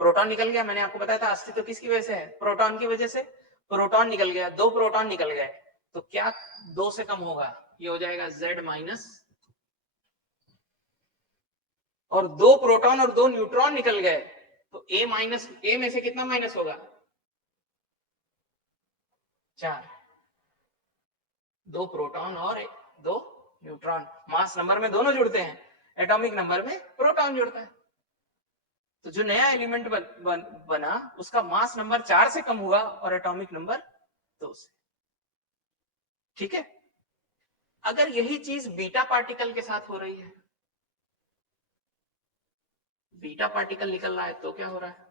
प्रोटॉन निकल गया। मैंने आपको बताया था अस्तित्व तो किसकी वजह से है, प्रोटॉन की वजह से। प्रोटॉन निकल गया, दो प्रोटॉन निकल गए तो क्या दो से कम होगा, ये हो जाएगा Z माइनस, और दो प्रोटॉन और दो न्यूट्रॉन निकल गए तो A माइनस, A में से कितना माइनस होगा, 4, दो प्रोटॉन और दो न्यूट्रॉन। मास नंबर में दोनों जुड़ते हैं, एटॉमिक नंबर में प्रोटॉन जुड़ता है। तो जो नया एलिमेंट बना उसका मास नंबर 4 से कम हुआ और एटॉमिक नंबर 2 से। ठीक है, अगर यही चीज बीटा पार्टिकल के साथ हो रही है, बीटा पार्टिकल निकल रहा है तो क्या हो रहा है,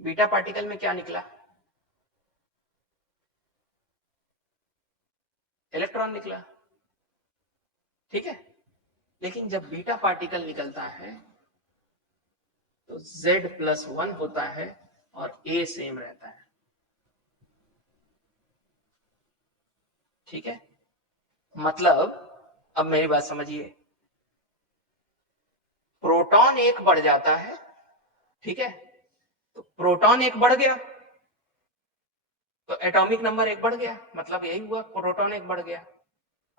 बीटा पार्टिकल में क्या निकला, इलेक्ट्रॉन निकला। ठीक है, लेकिन जब बीटा पार्टिकल निकलता है तो Z+1 होता है और A सेम रहता है। ठीक है, मतलब अब मेरी बात समझिए, प्रोटॉन एक बढ़ जाता है, ठीक है, तो प्रोटॉन एक बढ़ गया तो एटॉमिक नंबर एक बढ़ गया, मतलब यही हुआ, प्रोटॉन एक बढ़ गया।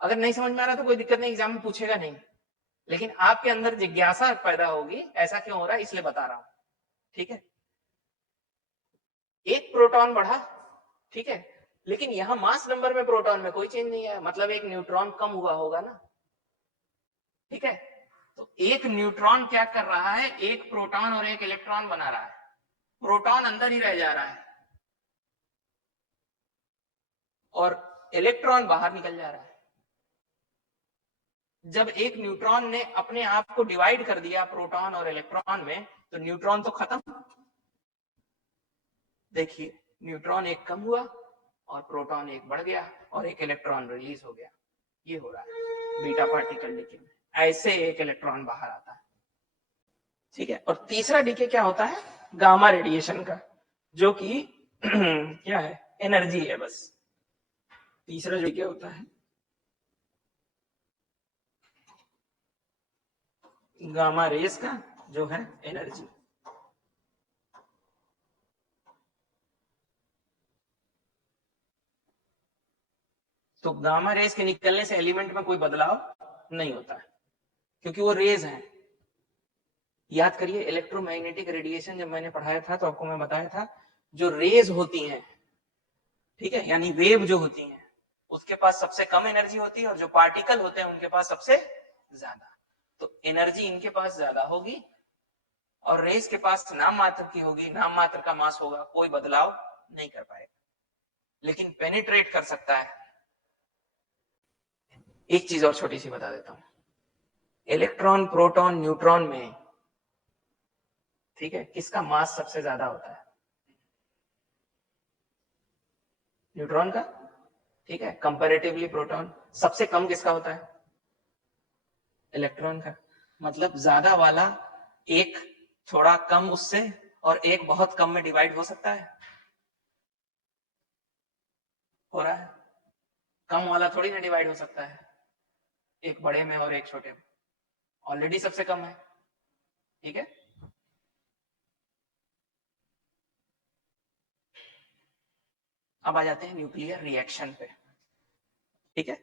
अगर नहीं समझ में आ रहा तो कोई दिक्कत नहीं, एग्जाम में पूछेगा नहीं, लेकिन आपके अंदर जिज्ञासा पैदा होगी ऐसा क्यों हो रहा है, इसलिए बता रहा हूं। ठीक है, एक प्रोटॉन बढ़ा, ठीक है, लेकिन यहां मास नंबर में प्रोटॉन में कोई चेंज नहीं आया, मतलब एक न्यूट्रॉन कम हुआ होगा ना। ठीक है, तो एक न्यूट्रॉन क्या कर रहा है, एक प्रोटॉन और एक इलेक्ट्रॉन बना रहा है, प्रोटॉन अंदर ही रह जा रहा है और इलेक्ट्रॉन बाहर निकल जा रहा है। जब एक न्यूट्रॉन ने अपने आप को डिवाइड कर दिया प्रोटॉन और इलेक्ट्रॉन में तो न्यूट्रॉन तो खत्म। देखिए, न्यूट्रॉन एक कम हुआ और प्रोटॉन एक बढ़ गया और एक इलेक्ट्रॉन रिलीज हो गया, ये हो रहा है बीटा पार्टिकल डीके में, ऐसे एक इलेक्ट्रॉन बाहर आता है। ठीक है, और तीसरा डीके क्या होता है, गामा रेडिएशन का, जो कि क्या है, एनर्जी है बस। तीसरा जो डीके होता है गामा रेस का, जो है एनर्जी। तो गामा रेस के निकलने से एलिमेंट में कोई बदलाव नहीं होता है क्योंकि वो रेज हैं। याद करिए, इलेक्ट्रोमैग्नेटिक रेडिएशन जब मैंने पढ़ाया था तो आपको मैं बताया था, जो रेज होती हैं, ठीक है, यानी वेव जो होती हैं, उसके पास सबसे कम एनर्जी होती है और जो पार्टिकल होते हैं उनके पास सबसे ज्यादा। तो एनर्जी इनके पास ज्यादा होगी और रेस के पास नाम मात्र की होगी, नाम मात्र का मास होगा, कोई बदलाव नहीं कर पाएगा, लेकिन पेनिट्रेट कर सकता है। एक चीज और छोटी सी बता देता हूं, इलेक्ट्रॉन प्रोटॉन न्यूट्रॉन में, ठीक है, किसका मास सबसे ज्यादा होता है, न्यूट्रॉन का। ठीक है, कंपैरेटिवली प्रोटॉन। सबसे कम किसका होता है, इलेक्ट्रॉन का। मतलब ज्यादा वाला एक थोड़ा कम उससे और एक बहुत कम में डिवाइड हो सकता है, हो रहा है। कम वाला थोड़ी ना डिवाइड हो सकता है, एक बड़े में और एक छोटे में, ऑलरेडी सबसे कम है। ठीक है, अब आ जाते हैं न्यूक्लियर रिएक्शन पे। ठीक है,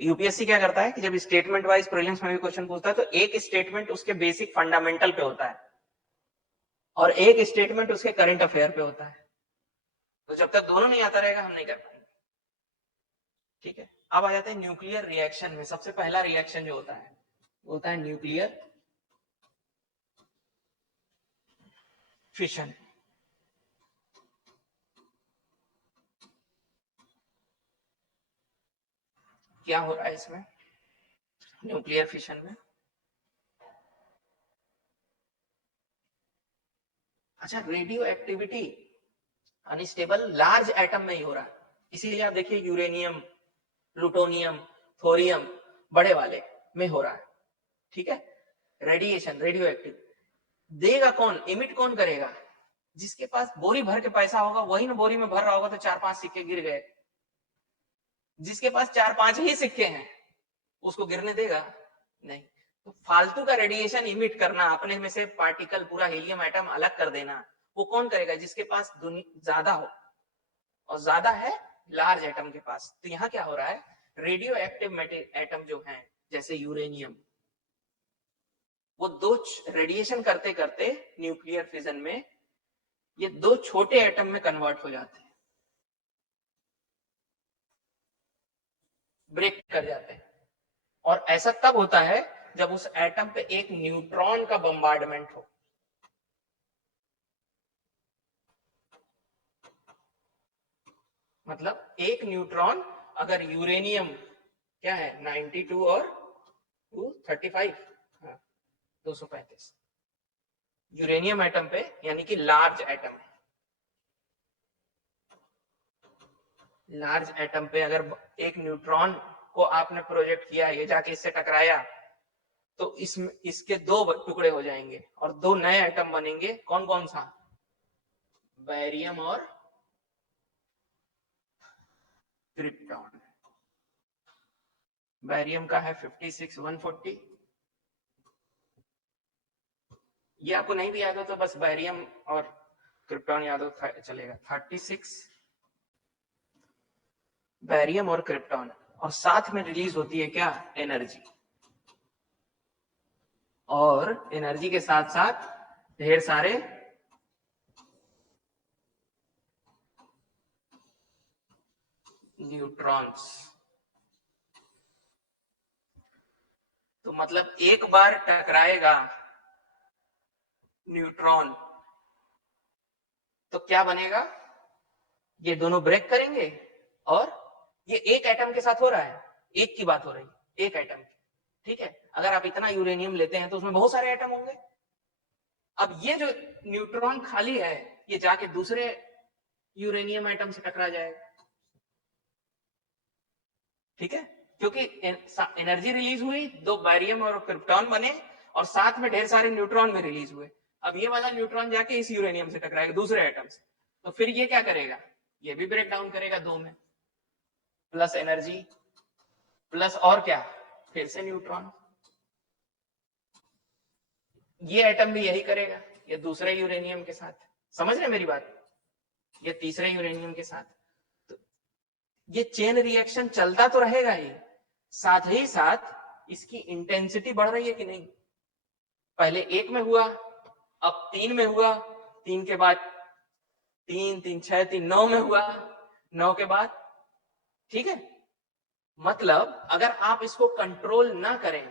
यूपीएससी क्या करता है कि जब स्टेटमेंट वाइज प्रीलिम्स में भी क्वेश्चन पूछता है तो एक स्टेटमेंट उसके बेसिक फंडामेंटल पे होता है और एक स्टेटमेंट उसके करंट अफेयर पे होता है। तो जब तक दोनों नहीं आता रहेगा हम नहीं कर पाएंगे। ठीक है, अब आ जाते हैं न्यूक्लियर रिएक्शन में। सबसे पहला रिएक्शन जो होता है वो होता है न्यूक्लियर फिशन। क्या हो रहा है इसमें, न्यूक्लियर फिशन में? अच्छा, radio activity unstable large atom में ही हो रहा है, इसीलिए आप देखिए यूरेनियम, प्लूटोनियम, थोरियम, बड़े वाले, में हो रहा है, ठीक है। रेडिएशन, रेडियो एक्टिव देगा कौन, इमिट कौन करेगा, जिसके पास बोरी भर के पैसा होगा वही ना बोरी में भर रहा होगा तो 4-5 सिक्के गिर गए। जिसके पास 4-5 ही सिक्के हैं उसको गिरने देगा नहीं। तो फालतू का रेडिएशन इमिट करना, अपने में से पार्टिकल पूरा हीलियम एटम अलग कर देना, वो कौन करेगा, जिसके पास ज्यादा हो, और ज्यादा है लार्ज एटम के पास। तो यहाँ क्या हो रहा है, रेडियो एक्टिव एटम जो है जैसे यूरेनियम, वो दो रेडिएशन करते करते न्यूक्लियर फिजन में ये दो छोटे एटम में कन्वर्ट हो जाते हैं, ब्रेक कर जाते हैं। और ऐसा तब होता है जब उस एटम पे एक न्यूट्रॉन का बम्बार्डमेंट हो। मतलब एक न्यूट्रॉन, अगर यूरेनियम क्या है 92 और 235, 235 यूरेनियम एटम पे, यानी कि लार्ज एटम, लार्ज एटम पे अगर एक न्यूट्रॉन को आपने प्रोजेक्ट किया, ये जाके इससे टकराया, तो इसमें इसके दो टुकड़े हो जाएंगे और दो नए एटम बनेंगे। कौन कौन सा, बैरियम और क्रिप्टॉन। बैरियम का है 56 140, ये आपको नहीं भी याद हो तो बस बैरियम और क्रिप्टॉन याद हो चलेगा। 36 बैरियम और क्रिप्टॉन, और साथ में रिलीज होती है क्या, एनर्जी। और एनर्जी के साथ साथ ढेर सारे न्यूट्रॉन्स। तो मतलब एक बार टकराएगा न्यूट्रॉन तो क्या बनेगा, ये दोनों ब्रेक करेंगे, और ये एक एटम के साथ हो रहा है, एक की बात हो रही है, एक एटम की, ठीक है। अगर आप इतना यूरेनियम लेते हैं तो उसमें बहुत सारे एटम होंगे। अब ये जो न्यूट्रॉन खाली है ये जाके दूसरे यूरेनियम एटम से टकरा जाएगा, ठीक है, क्योंकि एनर्जी रिलीज हुई, दो बैरियम और क्रिप्टॉन बने, और साथ में ढेर सारे न्यूट्रॉन भी रिलीज हुए। अब ये वाला न्यूट्रॉन जाके इस यूरेनियम से टकराएगा, दूसरे एटम से, तो फिर ये क्या करेगा, ये भी ब्रेक डाउन करेगा दो में, प्लस एनर्जी प्लस और क्या, फिर से न्यूट्रॉन। ये एटम भी यही करेगा, ये दूसरे यूरेनियम के साथ, समझ रहे मेरी बात, ये तीसरे यूरेनियम के साथ। तो ये चेन रिएक्शन चलता तो रहेगा ही, साथ ही साथ इसकी इंटेंसिटी बढ़ रही है कि नहीं। पहले एक में हुआ, अब 3 में हुआ, 3 के बाद 3 3 6 3 9 में हुआ, 9 के बाद, ठीक है। मतलब अगर आप इसको कंट्रोल ना करें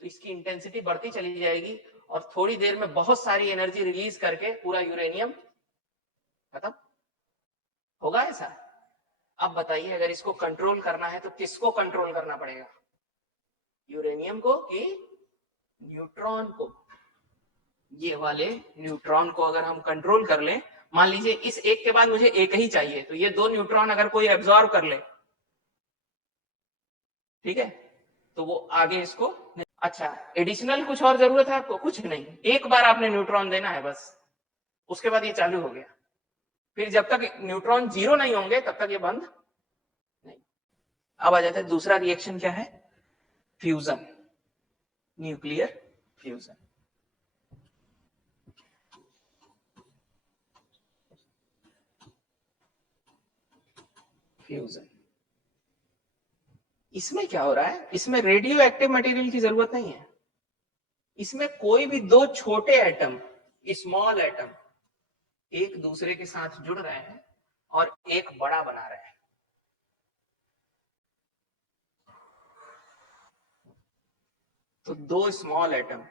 तो इसकी इंटेंसिटी बढ़ती चली जाएगी, और थोड़ी देर में बहुत सारी एनर्जी रिलीज करके पूरा यूरेनियम खत्म होगा। ऐसा, अब बताइए अगर इसको कंट्रोल करना है तो किसको कंट्रोल करना पड़ेगा, यूरेनियम को कि न्यूट्रॉन को। ये वाले न्यूट्रॉन को अगर हम कंट्रोल कर लें, मान लीजिए इस एक के बाद मुझे एक ही चाहिए, तो ये दो न्यूट्रॉन अगर कोई एब्जॉर्ब कर ले, ठीक है, तो वो आगे इसको, अच्छा एडिशनल कुछ और जरूरत है आपको, कुछ नहीं, एक बार आपने न्यूट्रॉन देना है बस, उसके बाद ये चालू हो गया। फिर जब तक न्यूट्रॉन जीरो नहीं होंगे तब तक ये बंद नहीं। अब आ जाता है दूसरा रिएक्शन, क्या है, फ्यूजन, न्यूक्लियर फ्यूजन। फ्यूजन, इसमें क्या हो रहा है, इसमें रेडियो एक्टिव मटेरियल की जरूरत नहीं है, इसमें कोई भी दो छोटे एटम, स्मॉल एटम एक दूसरे के साथ जुड़ रहे हैं और एक बड़ा बना रहे हैं। तो दो स्मॉल एटम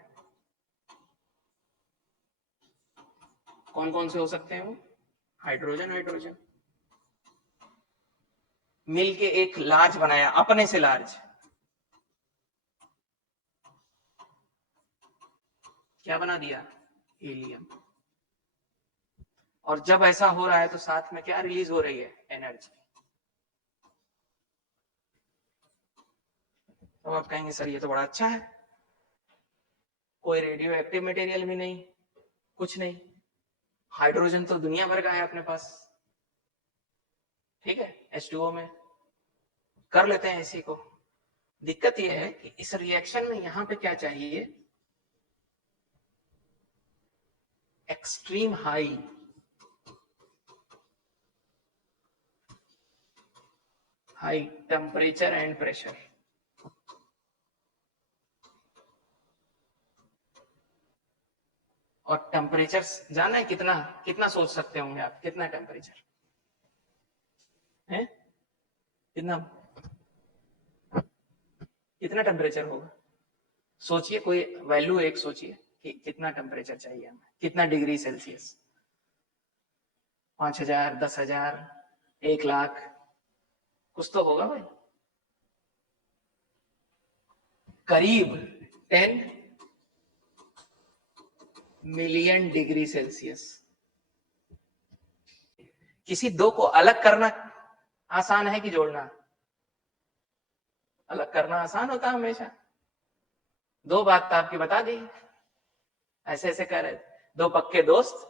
कौन कौन से हो सकते हैं, वो हाइड्रोजन हाइड्रोजन मिलके एक लार्ज बनाया, अपने से लार्ज, क्या बना दिया, हीलियम। और जब ऐसा हो रहा है तो साथ में क्या रिलीज हो रही है, एनर्जी। तो आप कहेंगे सर ये तो बड़ा अच्छा है, कोई रेडियो एक्टिव मटेरियल भी नहीं, कुछ नहीं, हाइड्रोजन तो दुनिया भर का है अपने पास, ठीक है, H2O में कर लेते हैं इसी को। दिक्कत यह है कि इस रिएक्शन में यहां पे क्या चाहिए, extreme high temperature and pressure. और टेम्परेचर जाना है कितना, कितना सोच सकते होंगे आप, कितना टेम्परेचर है, कितना कितना टेम्परेचर होगा, सोचिए, कोई वैल्यू एक सोचिए कि कितना टेम्परेचर चाहिए हमें, कितना डिग्री सेल्सियस, 5000, 10,000, 1,00,000, कुछ तो होगा भाई, करीब 10 मिलियन डिग्री सेल्सियस। किसी दो को अलग करना आसान है कि जोड़ना, अलग करना आसान होता है हमेशा। दो बात तो आपकी बता दी, ऐसे ऐसे कह रहे, दो पक्के दोस्त,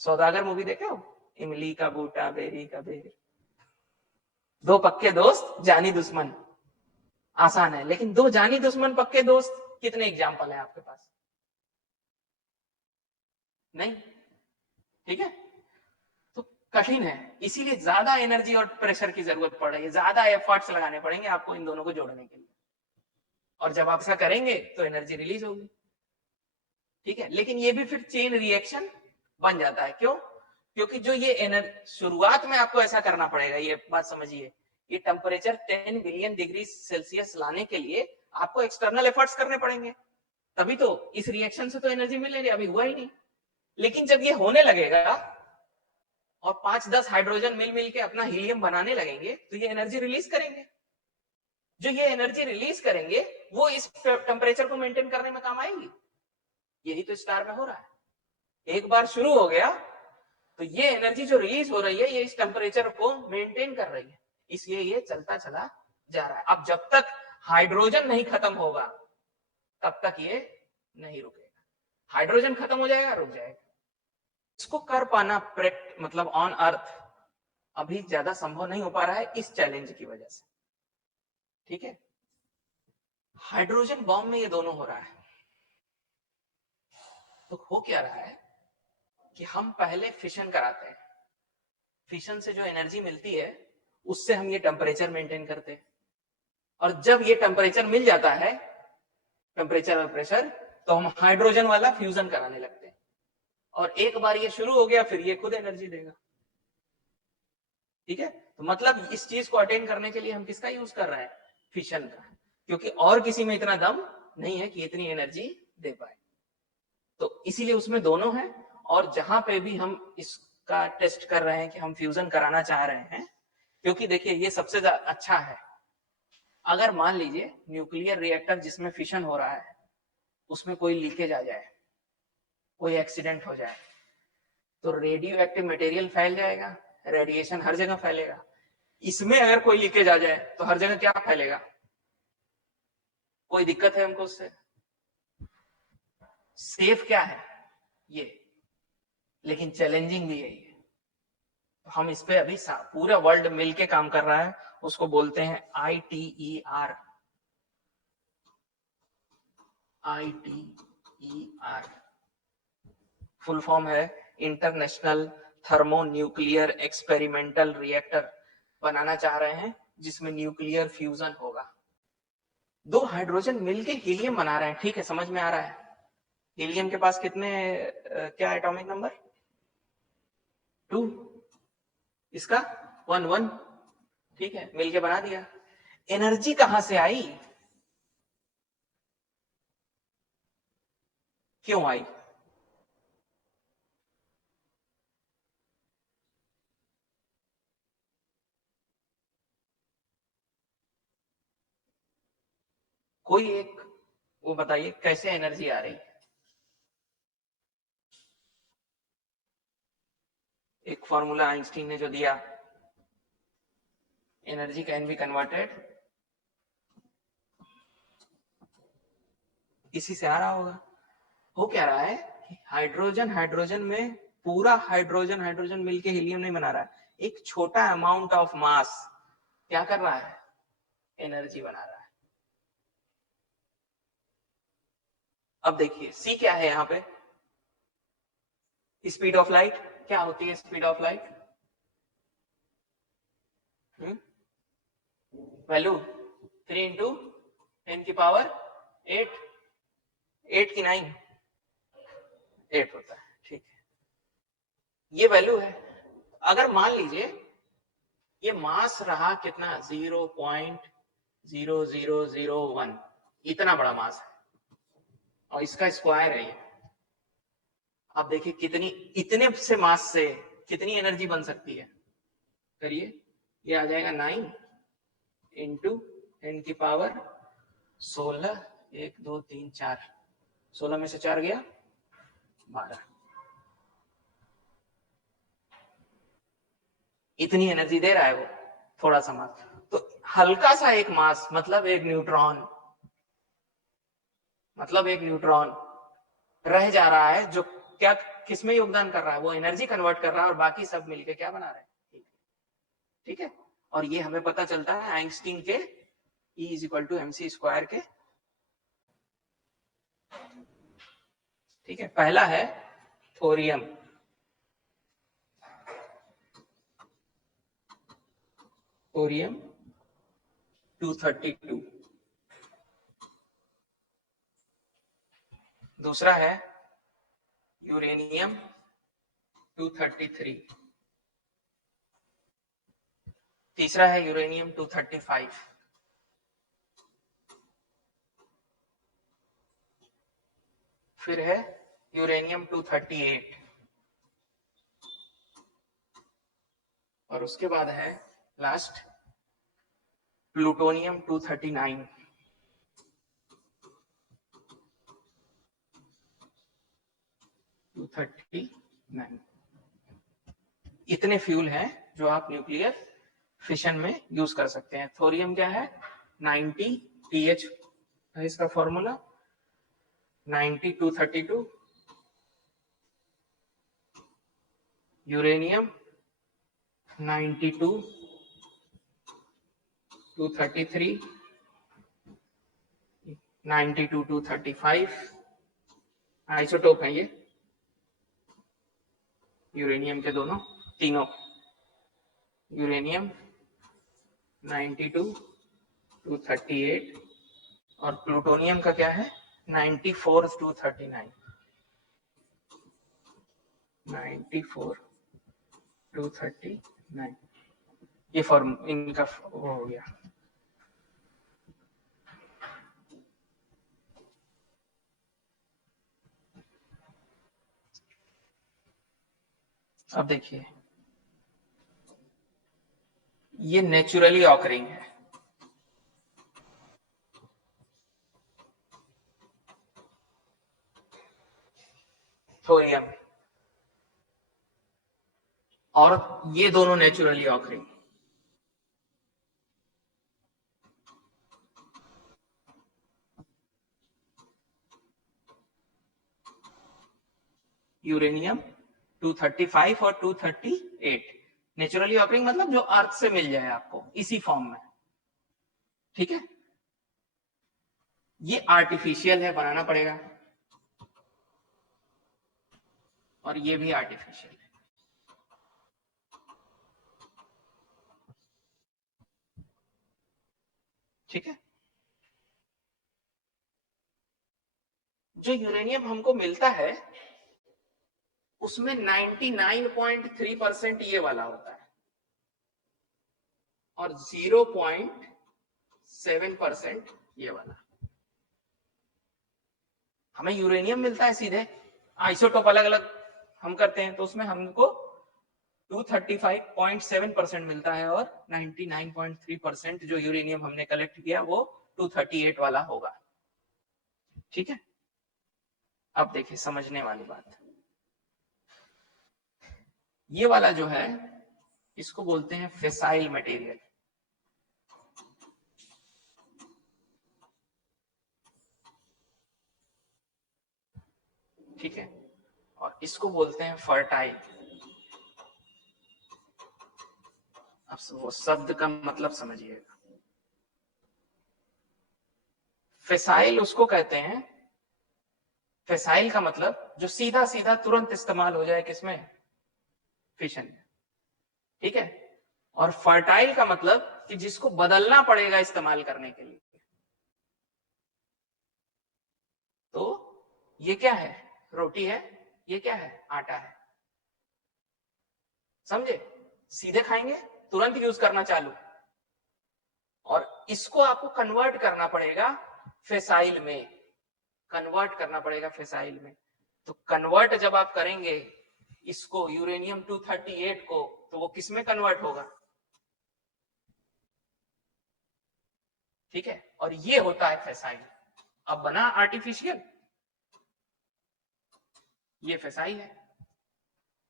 सौदागर मूवी देखे हो, इमली का बूटा बेरी का बेरी, दो पक्के दोस्त जानी दुश्मन, आसान है, लेकिन दो जानी दुश्मन पक्के दोस्त कितने एग्जाम्पल है आपके पास, नहीं, ठीक है, तो कठिन है, इसीलिए ज्यादा एनर्जी और प्रेशर की जरूरत पड़ रही है, ज्यादा एफर्ट्स लगाने पड़ेंगे आपको इन दोनों को जोड़ने के लिए, और जब आप ऐसा करेंगे तो एनर्जी रिलीज होगी, ठीक है, लेकिन ये भी फिर चेन रिएक्शन बन जाता है, क्यों, क्योंकि जो ये एनर्जी शुरुआत में आपको ऐसा करना पड़ेगा, ये बात समझिए, ये टेम्परेचर 10 बिलियन डिग्री सेल्सियस लाने के लिए आपको एक्सटर्नल एफर्ट्स करने पड़ेंगे, तभी तो इस रिएक्शन से तो एनर्जी मिलेगी, अभी हुआ ही नहीं, लेकिन जब ये होने लगेगा और 5-10 हाइड्रोजन मिल मिल के अपना हीलियम बनाने लगेंगे तो ये एनर्जी रिलीज करेंगे, जो ये एनर्जी रिलीज करेंगे वो इस टेम्परेचर को मेंटेन करने में काम आएगी, यही तो स्टार में हो रहा है, एक बार शुरू हो गया तो ये एनर्जी जो रिलीज हो रही है ये इस टेम्परेचर को मेंटेन कर रही है, इसलिए ये चलता चला जा रहा है। अब जब तक हाइड्रोजन नहीं खत्म होगा तब तक ये नहीं रुकेगा, हाइड्रोजन खत्म हो जाएगा रुक जाएगा। इसको कर पाना मतलब ऑन अर्थ अभी ज्यादा संभव नहीं हो पा रहा है इस चैलेंज की वजह से, ठीक है। हाइड्रोजन बॉम्ब में ये दोनों हो रहा है, तो हो क्या रहा है कि हम पहले फिशन कराते हैं, फिशन से जो एनर्जी मिलती है उससे हम ये टेम्परेचर मेंटेन करते हैं, और जब ये टेम्परेचर मिल जाता है, टेम्परेचर और प्रेशर, तो हम हाइड्रोजन वाला फ्यूजन कराने लगते हैं, और एक बार ये शुरू हो गया फिर ये खुद एनर्जी देगा, ठीक है। तो मतलब इस चीज को अटेन करने के लिए हम किसका यूज कर रहे हैं, फिशन का, क्योंकि और किसी में इतना दम नहीं है कि इतनी एनर्जी दे पाए, तो इसीलिए उसमें दोनों है। और जहां पे भी हम इसका टेस्ट कर रहे हैं कि हम फ्यूजन कराना चाह रहे हैं, क्योंकि देखिए ये सबसे अच्छा है, अगर मान लीजिए न्यूक्लियर रिएक्टर जिसमें फिशन हो रहा है उसमें कोई लीकेज आ जाए, कोई एक्सीडेंट हो जाए, तो रेडियो एक्टिव मटेरियल फैल जाएगा, रेडिएशन हर जगह फैलेगा, इसमें अगर कोई लीकेज आ जाए तो हर जगह क्या फैलेगा, कोई दिक्कत है हमको उससे, सेफ क्या है ये, लेकिन चैलेंजिंग भी है ये, तो हम इस पे अभी पूरा वर्ल्ड मिलके काम कर रहा है, उसको बोलते हैं ITER, ITER फुल फॉर्म है international thermonuclear experimental reactor बनाना चाह रहे हैं जिसमें न्यूक्लियर फ्यूजन होगा, दो हाइड्रोजन मिलके हीलियम बना रहे हैं, ठीक है, समझ में आ रहा है, हीलियम के पास कितने क्या एटॉमिक नंबर 2, इसका 1 ठीक है, मिलके बना दिया, एनर्जी कहां से आई, क्यों आई, कोई एक वो बताइए कैसे एनर्जी आ रही, एक फॉर्मूला आइंस्टीन ने जो दिया, एनर्जी कैन बी कन्वर्टेड इसी से आ रहा होगा। हो क्या रहा है, हाइड्रोजन हाइड्रोजन में पूरा हाइड्रोजन हाइड्रोजन मिलके हीलियम नहीं बना रहा है, एक छोटा अमाउंट ऑफ मास क्या कर रहा है, एनर्जी बना रहा है। अब देखिए सी क्या है यहाँ पे, स्पीड ऑफ लाइट। क्या होती है speed of light, value 3 into 10 की पावर 8, 8 की 9, 8 होता है। ठीक है, ये वैल्यू है। अगर मान लीजिए ये मास रहा कितना, 0.0001, इतना बड़ा मास है और इसका स्क्वायर है ये। अब देखिए कितनी, इतने से मास से कितनी एनर्जी बन सकती है, करिए। ये आ जाएगा 9 इंटू 10 की पावर 16, 1 2 3 4, 16 में से 4 गया 12। इतनी एनर्जी दे रहा है वो, थोड़ा सा मास। तो हल्का सा एक मास मतलब एक न्यूट्रॉन, रह जा रहा है, जो क्या किसमें योगदान कर रहा है, वो एनर्जी कन्वर्ट कर रहा है और बाकी सब मिलके क्या बना रहे हैं। ठीक है, और ये हमें पता चलता है आइंस्टीन के E = mc² के। ठीक है, पहला है थोरियम, थोरियम 232। दूसरा है यूरेनियम 233। तीसरा है यूरेनियम 235। फिर है यूरेनियम 238 और उसके बाद है लास्ट प्लूटोनियम 239। इतने फ्यूल हैं जो आप न्यूक्लियर फिशन में यूज कर सकते हैं। थोरियम क्या है, 90 TH है इसका फॉर्मूला, 9232। यूरेनियम 92 233, 92 235 आइसोटोप है ये यूरेनियम के दोनों, तीनों। यूरेनियम 92 238 और प्लूटोनियम का क्या है 94 239, 94 239। ये फॉर्म इनका हो गया। अब देखिए ये नेचुरली ऑकरिंग है, थोरियम, और ये दोनों नेचुरली ऑकरिंग। यूरेनियम 235 और 238 नेचुरली ऑकरिंग, मतलब जो अर्थ से मिल जाए आपको इसी फॉर्म में। ठीक है, ये आर्टिफिशियल है, बनाना पड़ेगा, और ये भी आर्टिफिशियल है। ठीक है, जो यूरेनियम हमको मिलता है उसमें 99.3% ये वाला होता है और 0.7% ये वाला। हमें यूरेनियम मिलता है सीधे, आइसोटोप अलग अलग हम करते हैं तो उसमें हमको 235.7% मिलता है और 99.3% जो यूरेनियम हमने कलेक्ट किया वो 238 वाला होगा। ठीक है, अब देखिए समझने वाली बात, ये वाला जो है इसको बोलते हैं फिसाइल मटेरियल। ठीक है, और इसको बोलते हैं फर्टाइल। अब वो शब्द का मतलब समझिएगा। फिसाइल उसको कहते हैं, फिसाइल का मतलब जो सीधा सीधा तुरंत इस्तेमाल हो जाए, किसमें? फिशन में, ठीक है। और फर्टाइल का मतलब कि जिसको बदलना पड़ेगा इस्तेमाल करने के लिए। तो ये क्या है? रोटी है, ये क्या है? आटा है। समझे? सीधे खाएंगे, तुरंत यूज करना चालू, और इसको आपको कन्वर्ट करना पड़ेगा फेसाइल में, कन्वर्ट करना पड़ेगा फेसाइल में। तो कन्वर्ट जब आप करेंगे इसको, यूरेनियम 238 को, तो वो किस में कन्वर्ट होगा? ठीक है, और ये होता है फेसाइल। अब बना आर्टिफिशियल, ये फेसाइल है।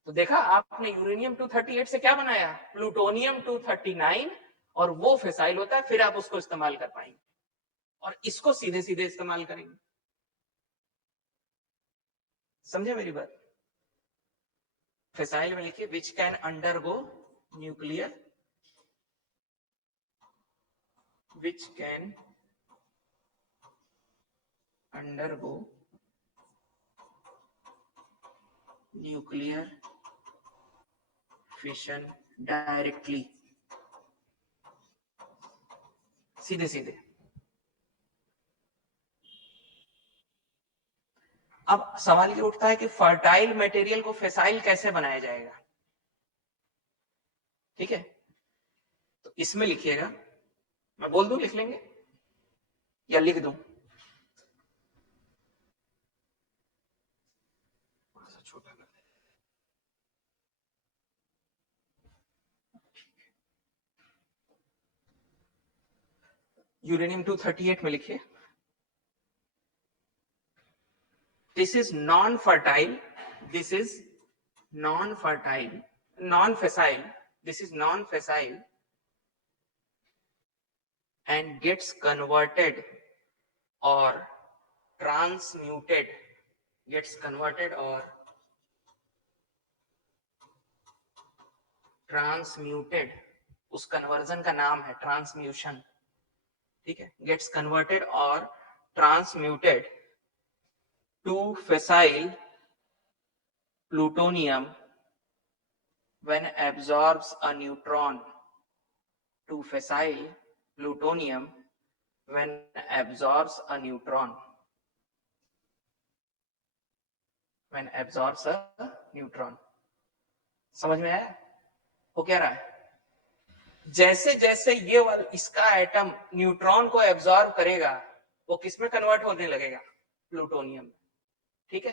तो देखा आपने, यूरेनियम 238 से क्या बनाया? प्लूटोनियम 239, और वो फेसाइल होता है, फिर आप उसको इस्तेमाल कर पाएंगे, और इसको सीधे सीधे इस्तेमाल करेंगे। समझे मेरी बात? फेसाइल में लिखिए which can undergo nuclear, which can undergo nuclear fission directly, सीधे सीधे। अब सवाल ये उठता है कि फर्टाइल मटेरियल को फेसाइल कैसे बनाया जाएगा? ठीक है, तो इसमें लिखिएगा, मैं बोल दूं, लिख लेंगे या लिख दूं? छोटा कर दे। यूरेनियम 238 में लिखिए, this is non fertile, this is non fertile, non fissile, this is non fissile and gets converted or transmuted, gets converted or transmuted, उस कन्वर्जन का नाम है ट्रांसम्यूशन, ठीक है। gets converted or transmuted to fissile plutonium when absorbs a neutron, to fissile plutonium when absorbs a neutron, when absorbs a neutron। समझ में आया वो क्या रहा है? जैसे जैसे ये वाला इसका एटम न्यूट्रॉन को एब्जॉर्ब करेगा, वो किस में कन्वर्ट होने लगेगा? प्लूटोनियम, ठीक है।